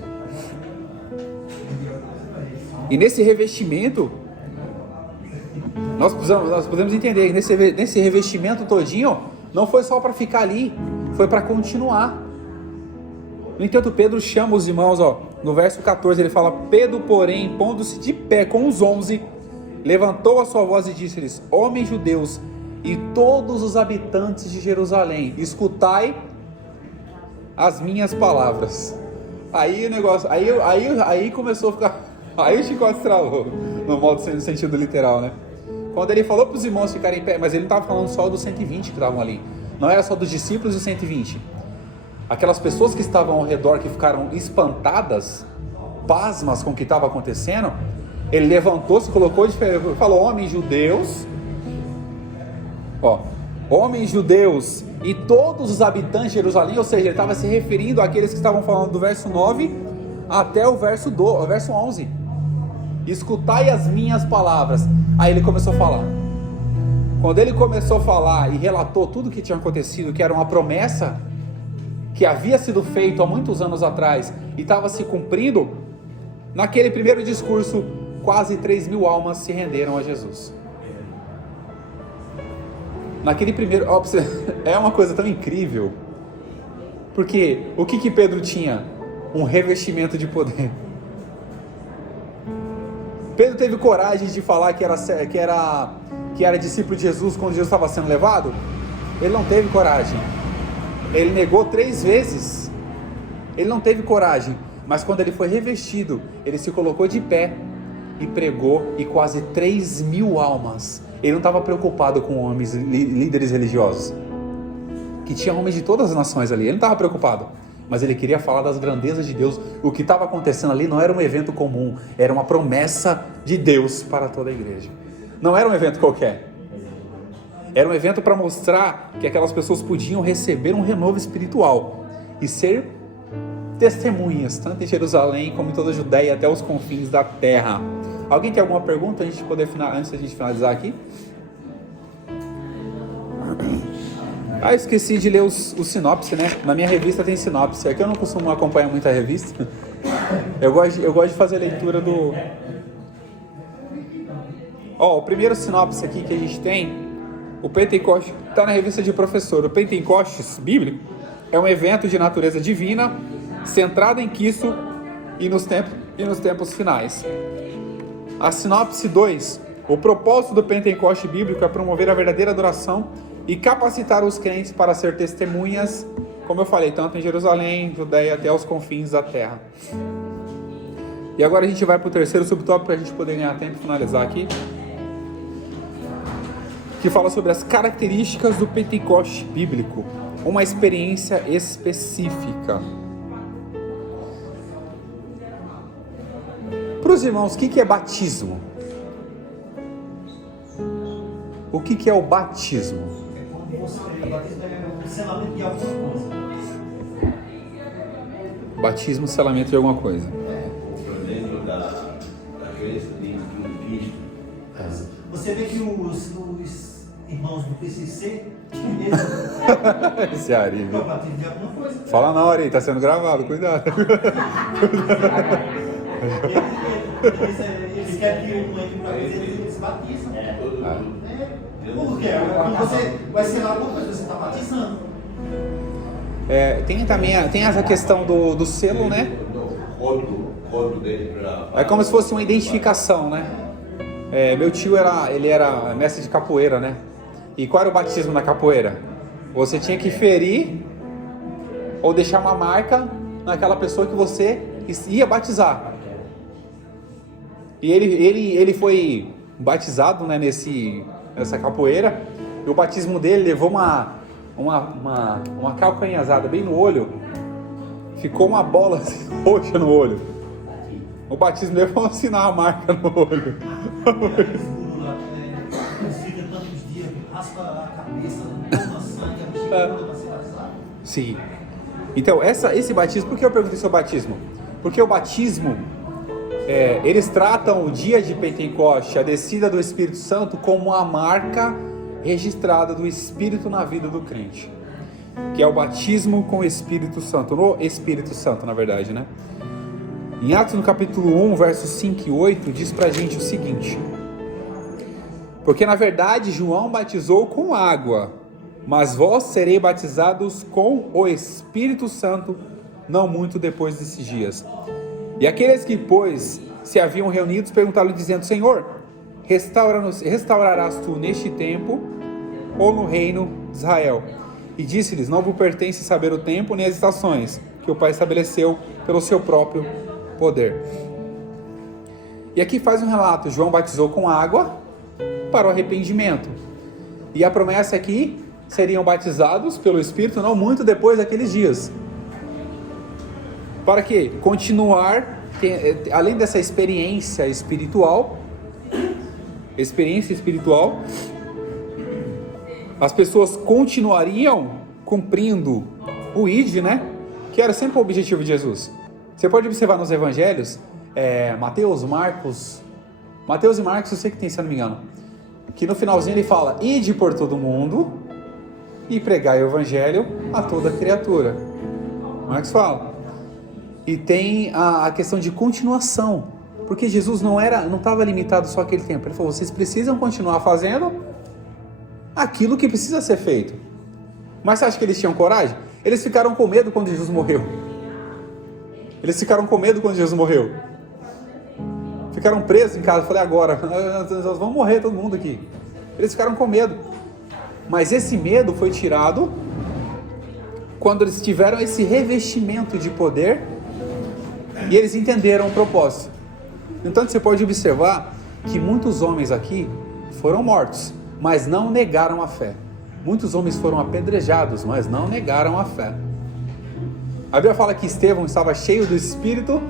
E nesse revestimento, nós podemos entender que nesse revestimento todinho, não foi só para ficar ali, foi para continuar. No entanto, Pedro chama os irmãos, no verso 14, ele fala: Pedro, porém, pondo-se de pé com os 11, levantou a sua voz e disse-lhes: homens judeus e todos os habitantes de Jerusalém, escutai as minhas palavras. Aí o negócio, aí começou a ficar, aí o chicote travou, no sentido literal, né? Quando ele falou para os irmãos ficarem em pé, mas ele não estava falando só dos 120 que estavam ali, não era só dos discípulos e 120. Aquelas pessoas que estavam ao redor, que ficaram espantadas, pasmas com o que estava acontecendo, ele levantou, se colocou de pé, falou: homens judeus, homens judeus e todos os habitantes de Jerusalém, ou seja, ele estava se referindo àqueles que estavam falando do verso 9 até o verso 11. Escutai as minhas palavras. Aí ele começou a falar. Quando ele começou a falar e relatou tudo o que tinha acontecido, que era uma promessa que havia sido feito há muitos anos atrás e estava se cumprindo, naquele primeiro discurso, quase 3.000 almas se renderam a Jesus. Naquele primeiro... é uma coisa tão incrível, porque o que Pedro tinha? Um revestimento de poder. Pedro teve coragem de falar que era discípulo de Jesus quando Jesus estava sendo levado? Ele não teve coragem. Ele negou 3 vezes. Ele não teve coragem. Mas quando ele foi revestido, ele se colocou de pé e pregou, e quase 3.000 almas. Ele não estava preocupado com homens, líderes religiosos, que tinha homens de todas as nações ali. Ele não estava preocupado, mas ele queria falar das grandezas de Deus. O que estava acontecendo ali não era um evento comum, era uma promessa de Deus para toda a igreja. Não era um evento qualquer. Era um evento para mostrar que aquelas pessoas podiam receber um renovo espiritual e ser testemunhas, tanto em Jerusalém como em toda a Judéia, até os confins da terra. Alguém tem alguma pergunta antes da gente finalizar aqui? Ah, eu esqueci de ler os sinopse, né? Na minha revista tem sinopse. É que eu não costumo acompanhar muita revista. Eu gosto de fazer a leitura do... Ó, o primeiro sinopse aqui que a gente tem, o Pentecostes, está na revista de professor. O Pentecostes bíblico é um evento de natureza divina, centrado em Cristo e nos tempos finais. A sinopse 2, o propósito do Pentecostes bíblico é promover a verdadeira adoração e capacitar os crentes para ser testemunhas, como eu falei, tanto em Jerusalém, Judeia, até os confins da terra. E agora a gente vai para o terceiro subtópico para a gente poder ganhar tempo e finalizar aqui, que fala sobre as características do Pentecostes bíblico, uma experiência específica. Para os irmãos, o que é batismo? O que é o batismo? O batismo é um selamento de alguma coisa. Batismo, selamento de alguma coisa. Por dentro da crença de Cristo. Você vê que os irmãos do PCC, Esse Ari, é viu? o batismo de alguma coisa. Fala na hora aí, tá sendo gravado, cuidado. Eles querem que o irmão entre para eles se batizam. Por quê? Quando você vai selar alguma coisa, você está batizando. Tem essa questão do selo, né? O código dele para. É como se fosse uma identificação, né? Meu tio ele era mestre de capoeira, né? E qual era o batismo na capoeira? Você tinha que ferir ou deixar uma marca naquela pessoa que você ia batizar. E ele foi batizado, né, nessa capoeira, e o batismo dele levou uma calcanhazada bem no olho, ficou uma bola assim, roxa no olho. O batismo dele foi assinar a marca no olho. Eles ficam tantos dias, raspa a cabeça, toma sangue, a bexiga toda para se batizar. Sim. Então, esse batismo, por que eu perguntei sobre o batismo? Porque o batismo, eles tratam o dia de Pentecostes, a descida do Espírito Santo, como uma marca registrada do Espírito na vida do crente, que é o batismo com o Espírito Santo, no Espírito Santo, na verdade, né? Em Atos, no capítulo 1, versos 5 e 8, diz pra gente o seguinte: porque na verdade João batizou com água, mas vós sereis batizados com o Espírito Santo não muito depois desses dias. E aqueles que, pois, se haviam reunidos, perguntaram-lhe, dizendo: Senhor, restaurarás tu neste tempo ou no reino de Israel? E disse-lhes: não vos pertence saber o tempo nem as estações que o Pai estabeleceu pelo seu próprio poder. E aqui faz um relato: João batizou com água para o arrependimento, e a promessa aqui seriam batizados pelo Espírito não muito depois daqueles dias. Para quê? Continuar, além dessa experiência espiritual, as pessoas continuariam cumprindo o ID, né? Que era sempre o objetivo de Jesus. Você pode observar nos evangelhos, Mateus e Marcos, eu sei que tem, se eu não me engano, que no finalzinho ele fala: ide por todo mundo e pregai o evangelho a toda criatura. Marcos fala. E tem a questão de continuação, porque Jesus não estava limitado só àquele tempo. Ele falou: vocês precisam continuar fazendo aquilo que precisa ser feito. Mas você acha que eles tinham coragem? Eles ficaram com medo quando Jesus morreu. Ficaram presos em casa. Falei: agora, nós vamos morrer todo mundo aqui. Eles ficaram com medo. Mas esse medo foi tirado quando eles tiveram esse revestimento de poder e eles entenderam o propósito. Então você pode observar que muitos homens aqui foram mortos, mas não negaram a fé. Muitos homens foram apedrejados, mas não negaram a fé. A Bíblia fala que Estevão estava cheio do Espírito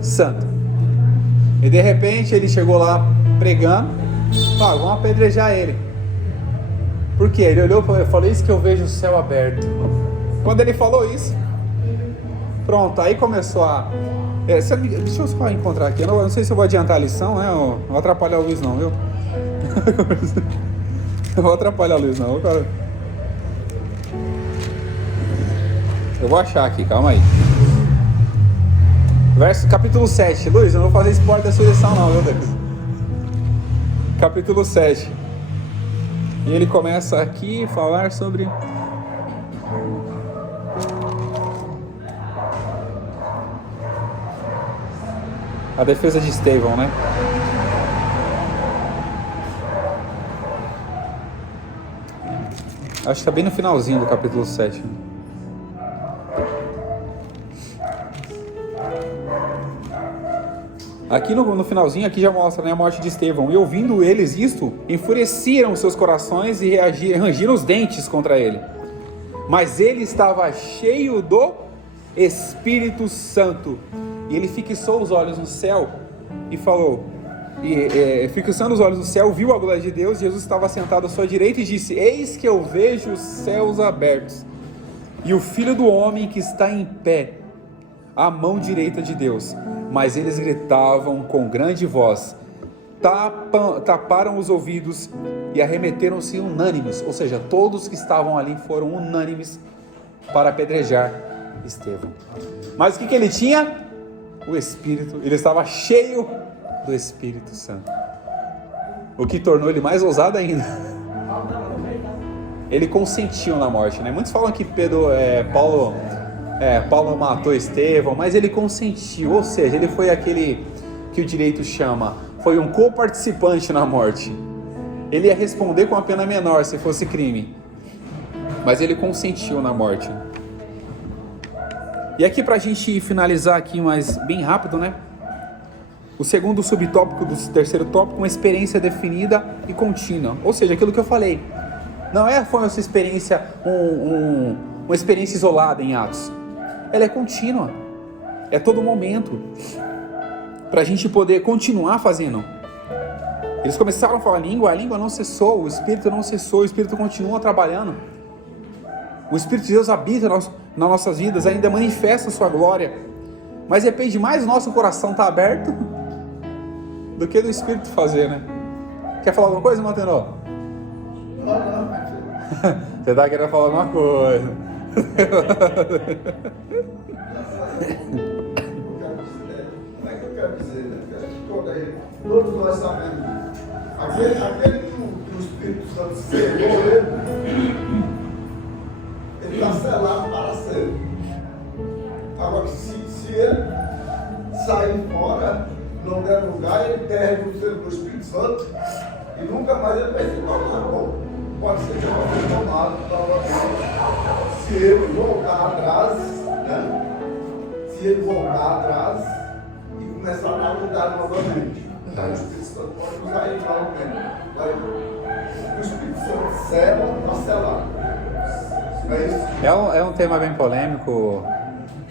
Santo. E de repente ele chegou lá pregando: vamos apedrejar ele. Por quê? Ele olhou e falou: isso que eu vejo o céu aberto. Quando ele falou isso, pronto, aí começou a... deixa eu só encontrar aqui, eu não sei se eu vou adiantar a lição, né? Eu não vou atrapalhar o Luiz não, viu? Eu vou atrapalhar o Luiz não, cara. Eu vou achar aqui, calma aí. Capítulo 7. Luiz, eu não vou fazer spoiler da sua lição não, viu, Deus? Capítulo 7. E ele começa aqui a falar sobre... a defesa de Estevão, né? Acho que está bem no finalzinho do capítulo 7. Aqui no finalzinho, aqui já mostra, né, a morte de Estevão. E ouvindo eles isto, enfureceram seus corações e rangiram os dentes contra ele. Mas ele estava cheio do Espírito Santo. E ele fixou os olhos no céu e falou... fixando os olhos no céu, viu a glória de Deus. Jesus estava sentado à sua direita e disse: eis que eu vejo os céus abertos e o Filho do Homem que está em pé à mão direita de Deus. Mas eles gritavam com grande voz, taparam os ouvidos e arremeteram-se unânimes, ou seja, todos que estavam ali foram unânimes para apedrejar Estevão. Mas o que ele tinha? O Espírito. Ele estava cheio do Espírito Santo, o que tornou ele mais ousado ainda. Ele consentiu na morte, né? Muitos falam que Paulo matou Estevão, mas ele consentiu, ou seja, ele foi aquele que o direito chama, foi um coparticipante na morte. Ele ia responder com a pena menor se fosse crime, mas ele consentiu na morte. E aqui pra gente finalizar aqui, mas bem rápido, né? O segundo subtópico do terceiro tópico, uma experiência definida e contínua. Ou seja, aquilo que eu falei. Não foi essa experiência, uma experiência isolada em Atos. Ela é contínua. É todo momento. Para a gente poder continuar fazendo. Eles começaram a falar a língua não cessou, o Espírito não cessou, o Espírito continua trabalhando. O Espírito de Deus habita nas nossas vidas, ainda manifesta a sua glória. Mas depende mais do nosso coração estar aberto do que do Espírito fazer, né? Quer falar alguma coisa, Mantenô? Você tá querendo falar alguma coisa? Como é que eu quero dizer, né? Todos nós sabemos. Aquele que o Espírito Santo selou ele está selado para sempre. Agora, se ele sair fora, não der lugar, ele perde o selo do Espírito Santo e nunca mais ele vai se tornar bom. Pode ser que ele seja tomado novamente. Se ele voltar atrás, né? Se ele voltar atrás e começar a lutar novamente, então o Espírito Santo pode usar ele novamente. O Espírito Santo sela, está selado. É um tema bem polêmico.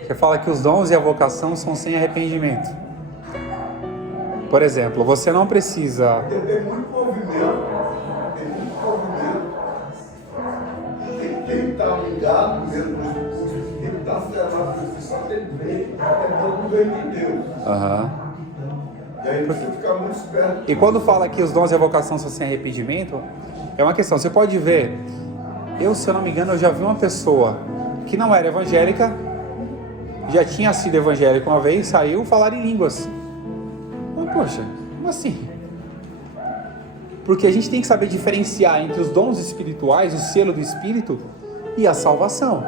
Que fala que os dons e a vocação são sem arrependimento. Por exemplo, você não precisa... Tem muito movimento. Quem está ligado mesmo, quem está selado no Espírito Santo, ele vem, não vem de Deus. E aí você fica muito esperto. E quando fala que os dons e a vocação são sem arrependimento, é uma questão. Você pode ver, se eu não me engano, eu já vi uma pessoa que não era evangélica, já tinha sido evangélico uma vez, saiu falar em línguas. Mas, poxa, como assim? Porque a gente tem que saber diferenciar entre os dons espirituais, o selo do Espírito, e a salvação.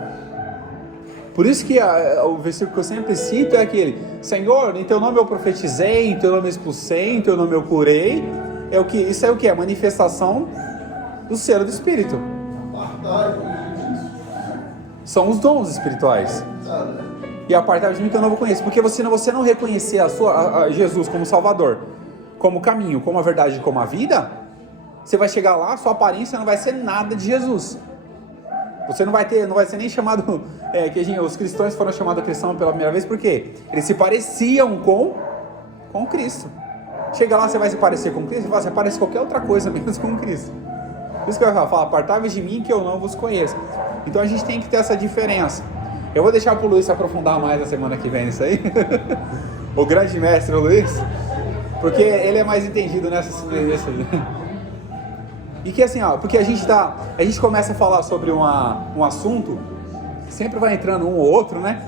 Por isso que o versículo que eu sempre cito é aquele: Senhor, em teu nome eu profetizei, em teu nome eu expulsei, em teu nome eu curei. Isso é o que? A manifestação do selo do Espírito. São os dons espirituais. E apartai de mim que eu não vou conhecer. Porque você não reconhecer a Jesus como Salvador, como caminho, como a verdade, como a vida, você vai chegar lá, sua aparência não vai ser nada de Jesus. Você não vai ser nem chamado, os cristãos foram chamados cristãos pela primeira vez, porque eles se pareciam com Cristo. Chega lá, você vai se parecer com Cristo, você parece qualquer outra coisa menos com Cristo. Por isso que eu falo, apartai-vos de mim que eu não vos conheço. Então a gente tem que ter essa diferença. Eu vou deixar pro Luiz se aprofundar mais na semana que vem nisso aí. O grande mestre, o Luiz. Porque ele é mais entendido nessa. E que assim, porque a gente começa a falar sobre um assunto sempre vai entrando um ou outro, né?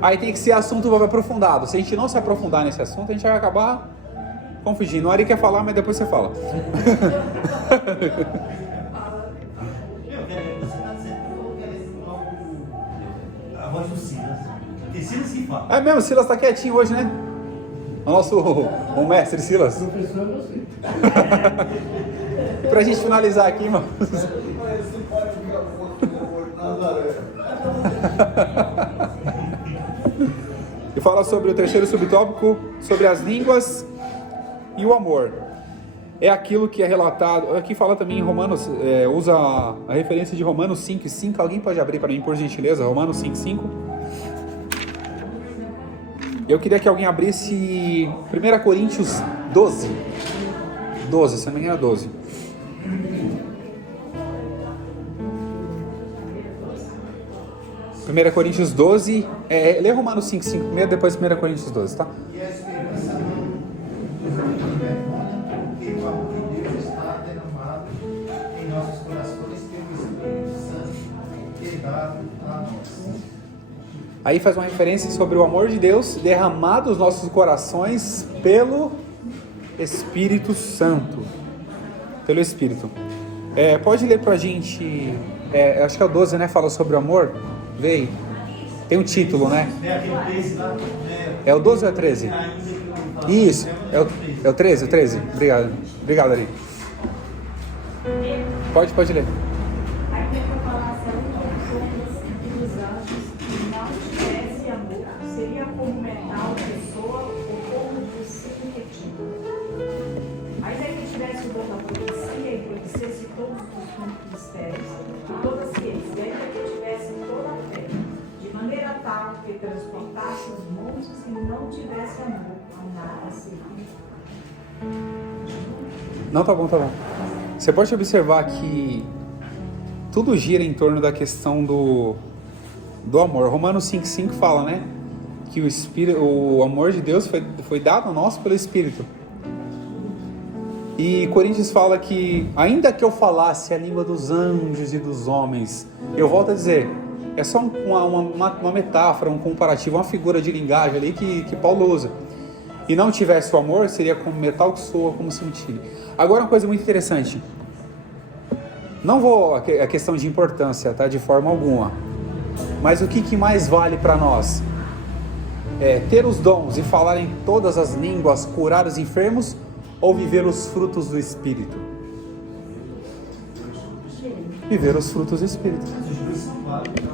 Aí tem que ser assunto aprofundado. Se a gente não se aprofundar nesse assunto, a gente vai acabar confundindo. O Ari quer falar, mas depois você fala. Você está dizendo que a voz do Silas. Porque Silas que fala. É mesmo, o Silas tá quietinho hoje, né? O mestre Silas. E pra gente finalizar aqui, irmão. Parece ficar com Nazaré. E fala sobre o terceiro subtópico, sobre as línguas e o amor. É aquilo que é relatado. Aqui fala também em Romanos, usa a referência de Romanos 5:5. Alguém pode abrir para mim, por gentileza? Romanos 5:5. Eu queria que alguém abrisse 1 Coríntios 12. 12, se não me engano é 12. Primeira Coríntios 12, lê Romanos 5:5 primeiro, depois 1 Coríntios 12, tá? E a esperança não vergonha, porque o amor de Deus está derramado em nossos corações pelo Espírito Santo que é dado a nós. Aí faz uma referência sobre o amor de Deus derramado nos nossos corações pelo Espírito Santo. Pelo Espírito. Pode ler pra gente, acho que é o 12, né? Fala sobre o amor. Vê aí. Tem um título, né? Aquele texto lá, É o 12 ou é 13? Isso, é o 13, o 13. Obrigado, Ari. Pode ler. Aqui para falar se a dos anjos que não tivesse amor, seria como metal, pessoa ou como de sintético. Ainda que tivesse o dom da profecia e conhecesse todos os mistérios, todas as ciências, e ainda que tivesse toda a fé, de maneira tal que transportasse os montes e não tivesse amor, a nada seria. Não, tá bom. Você pode observar que tudo gira em torno da questão do amor. Romanos 5:5 fala, né? Que o amor de Deus foi dado a nós pelo Espírito. E Coríntios fala que, ainda que eu falasse a língua dos anjos e dos homens, eu volto a dizer, é só uma metáfora, um comparativo, uma figura de linguagem ali que Paulo usa. E não tivesse o amor, seria como metal que soa como se um tire. Agora uma coisa muito interessante. Não vou a questão de importância, tá? De forma alguma. Mas o que mais vale para nós? Ter os dons e falar em todas as línguas, curar os enfermos, ou viver os frutos do Espírito? Viver os frutos do Espírito.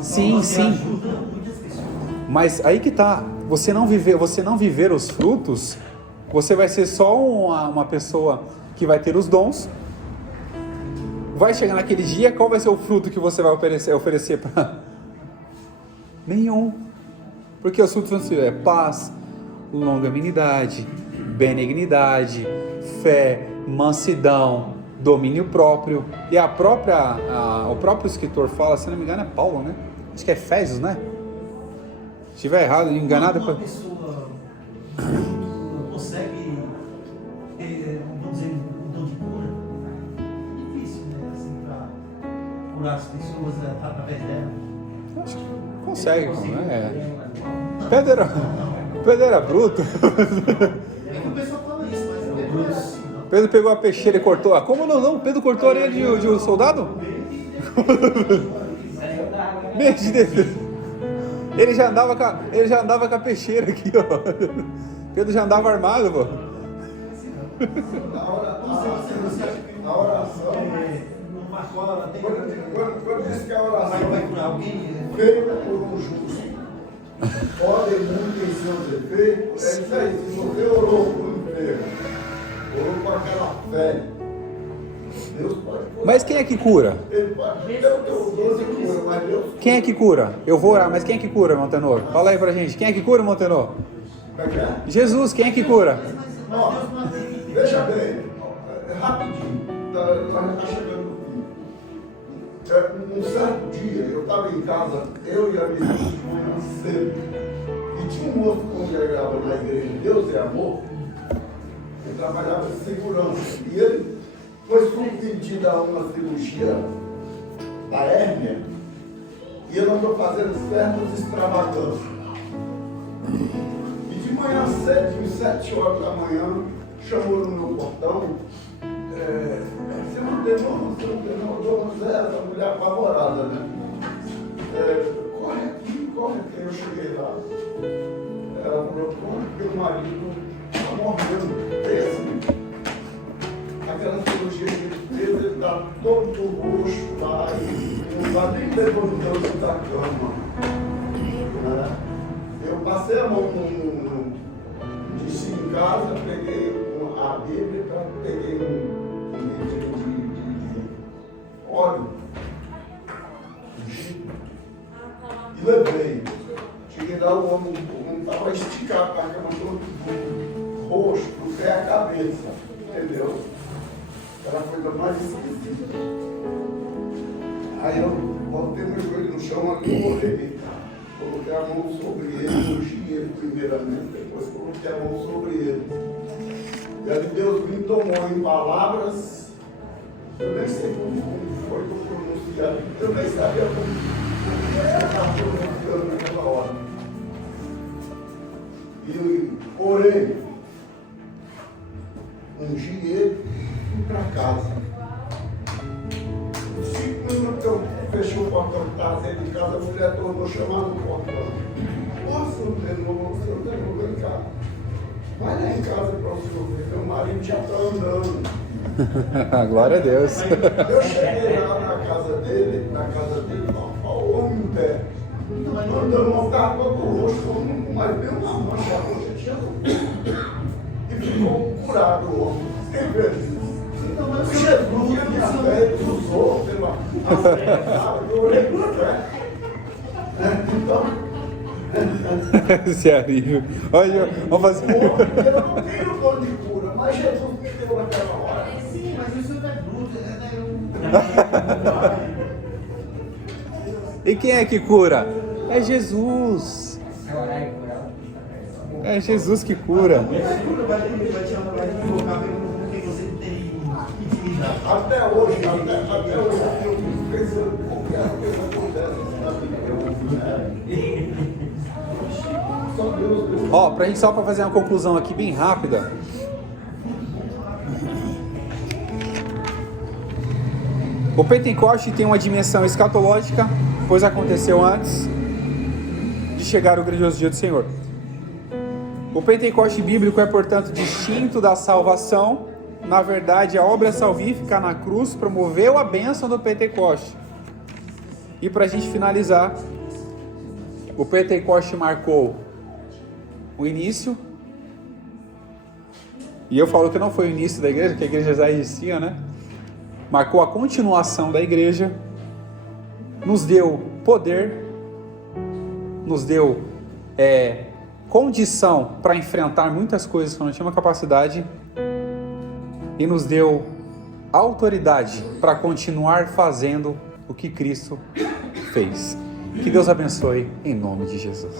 Sim. Mas aí que tá. Você não viver os frutos, você vai ser só uma pessoa que vai ter os dons. Vai chegar naquele dia, qual vai ser o fruto que você vai oferecer para? Nenhum. Porque os frutos vão ser paz, longanimidade, benignidade, fé, mansidão, domínio próprio. E o próprio escritor fala, se não me engano é Paulo, né? Acho que é Efésios, né? Se estiver errado, enganado... Uma pessoa consegue ter, vamos dizer, um dom de cura, é difícil, né? Assim, para curar as pessoas através dela. Acho que consegue, né? Pedro era bruto. É que o pessoal fala isso, mas é bruto. Pedro pegou a peixeira e cortou. Como não? Pedro cortou a orelha de um soldado? Meu Deus. Ele já andava com a peixeira aqui, ó. Pedro já andava armado, pô. A oração. Quando diz que a oração Vai curar alguém? feita por um justo pode muito em seus efeitos, é isso aí. Se você orou por um enfermo, orou com aquela fé, Deus pode curar. Mas quem é que cura? Ele pode ter o teu dom de cura, mas Deus Quem é que cura? Eu vou orar, mas quem é que cura, Montenor? Fala aí pra gente. Quem é que cura, Montenor? quer. Jesus, quem é que cura? Ó, veja bem, rapidinho, tá chegando no fim. Um certo dia, eu estava em casa, eu e a minha irmã cedo, e tinha um moço que congregava na igreja Deus é Amor, ele trabalhava em segurança, e ele foi submetido a uma cirurgia da hérnia, E eu não estou fazendo certas extravagâncias. E de manhã cedo, 7 horas da manhã, chamou no meu portão. Você não tem nome, dona Zé, a mulher apavorada, né? Corre aqui. Eu cheguei lá. Ela falou, corre, porque o marido está morrendo. Péssimo. Aquela cirurgia que ele fez, ele está todo roxo lá, e não está nem levantando da cama. Né? Eu passei a mão disse em casa, peguei a Bíblia, peguei um litro de óleo, e levei. Cheguei lá, o homem estava esticado para a cama, todo roxo, do pé à cabeça, entendeu? Era a coisa mais esquisita. Aí eu botei meu joelho no chão e orei. Coloquei a mão sobre ele, ungi ele primeiramente, depois coloquei a mão sobre ele. E aí Deus me tomou em palavras, eu nem sei como foi que eu pronunciei, eu nem sabia como eu estava pronunciando naquela hora. E orei, ungi ele e fui para casa. 5 minutos eu fechei o portão que estava dentro de casa, a mulher tornou chamar no portão. Nossa, não tem novo, vem cá. Vai lá em casa para o senhor ver, meu marido já está andando. Glória a Deus. Eu cheguei lá na casa dele, ó, o homem em pé. Andando uma capa do rosto, mas veio uma mancha roxa, tinha e ficou curado o homem. Sem vezes. Jesus, minha fé, usou pela fé, eu orei por fé. Então, Sério. Olha, vamos fazer. eu não tenho dor de cura, mas Jesus me deu naquela hora. Sim, mas isso não é bruto, E quem é que cura? É Jesus. É Jesus que cura. Vai invocar com quem você tem intimidade. Até hoje, eu fico pensando como essa coisa acontece na vida. Só Deus. Só para fazer uma conclusão aqui bem rápida. O Pentecoste tem uma dimensão escatológica, pois aconteceu antes de chegar o grandioso dia do Senhor. O Pentecoste bíblico é, portanto, distinto da salvação. Na verdade, a obra salvífica na cruz promoveu a bênção do Pentecoste. E para a gente finalizar, o Pentecoste marcou o início. E eu falo que não foi o início da igreja, porque a igreja já existia, né? Marcou a continuação da igreja. Nos deu poder. Nos deu condição para enfrentar muitas coisas que não tinha uma capacidade, e nos deu autoridade para continuar fazendo o que Cristo fez. Que Deus abençoe em nome de Jesus.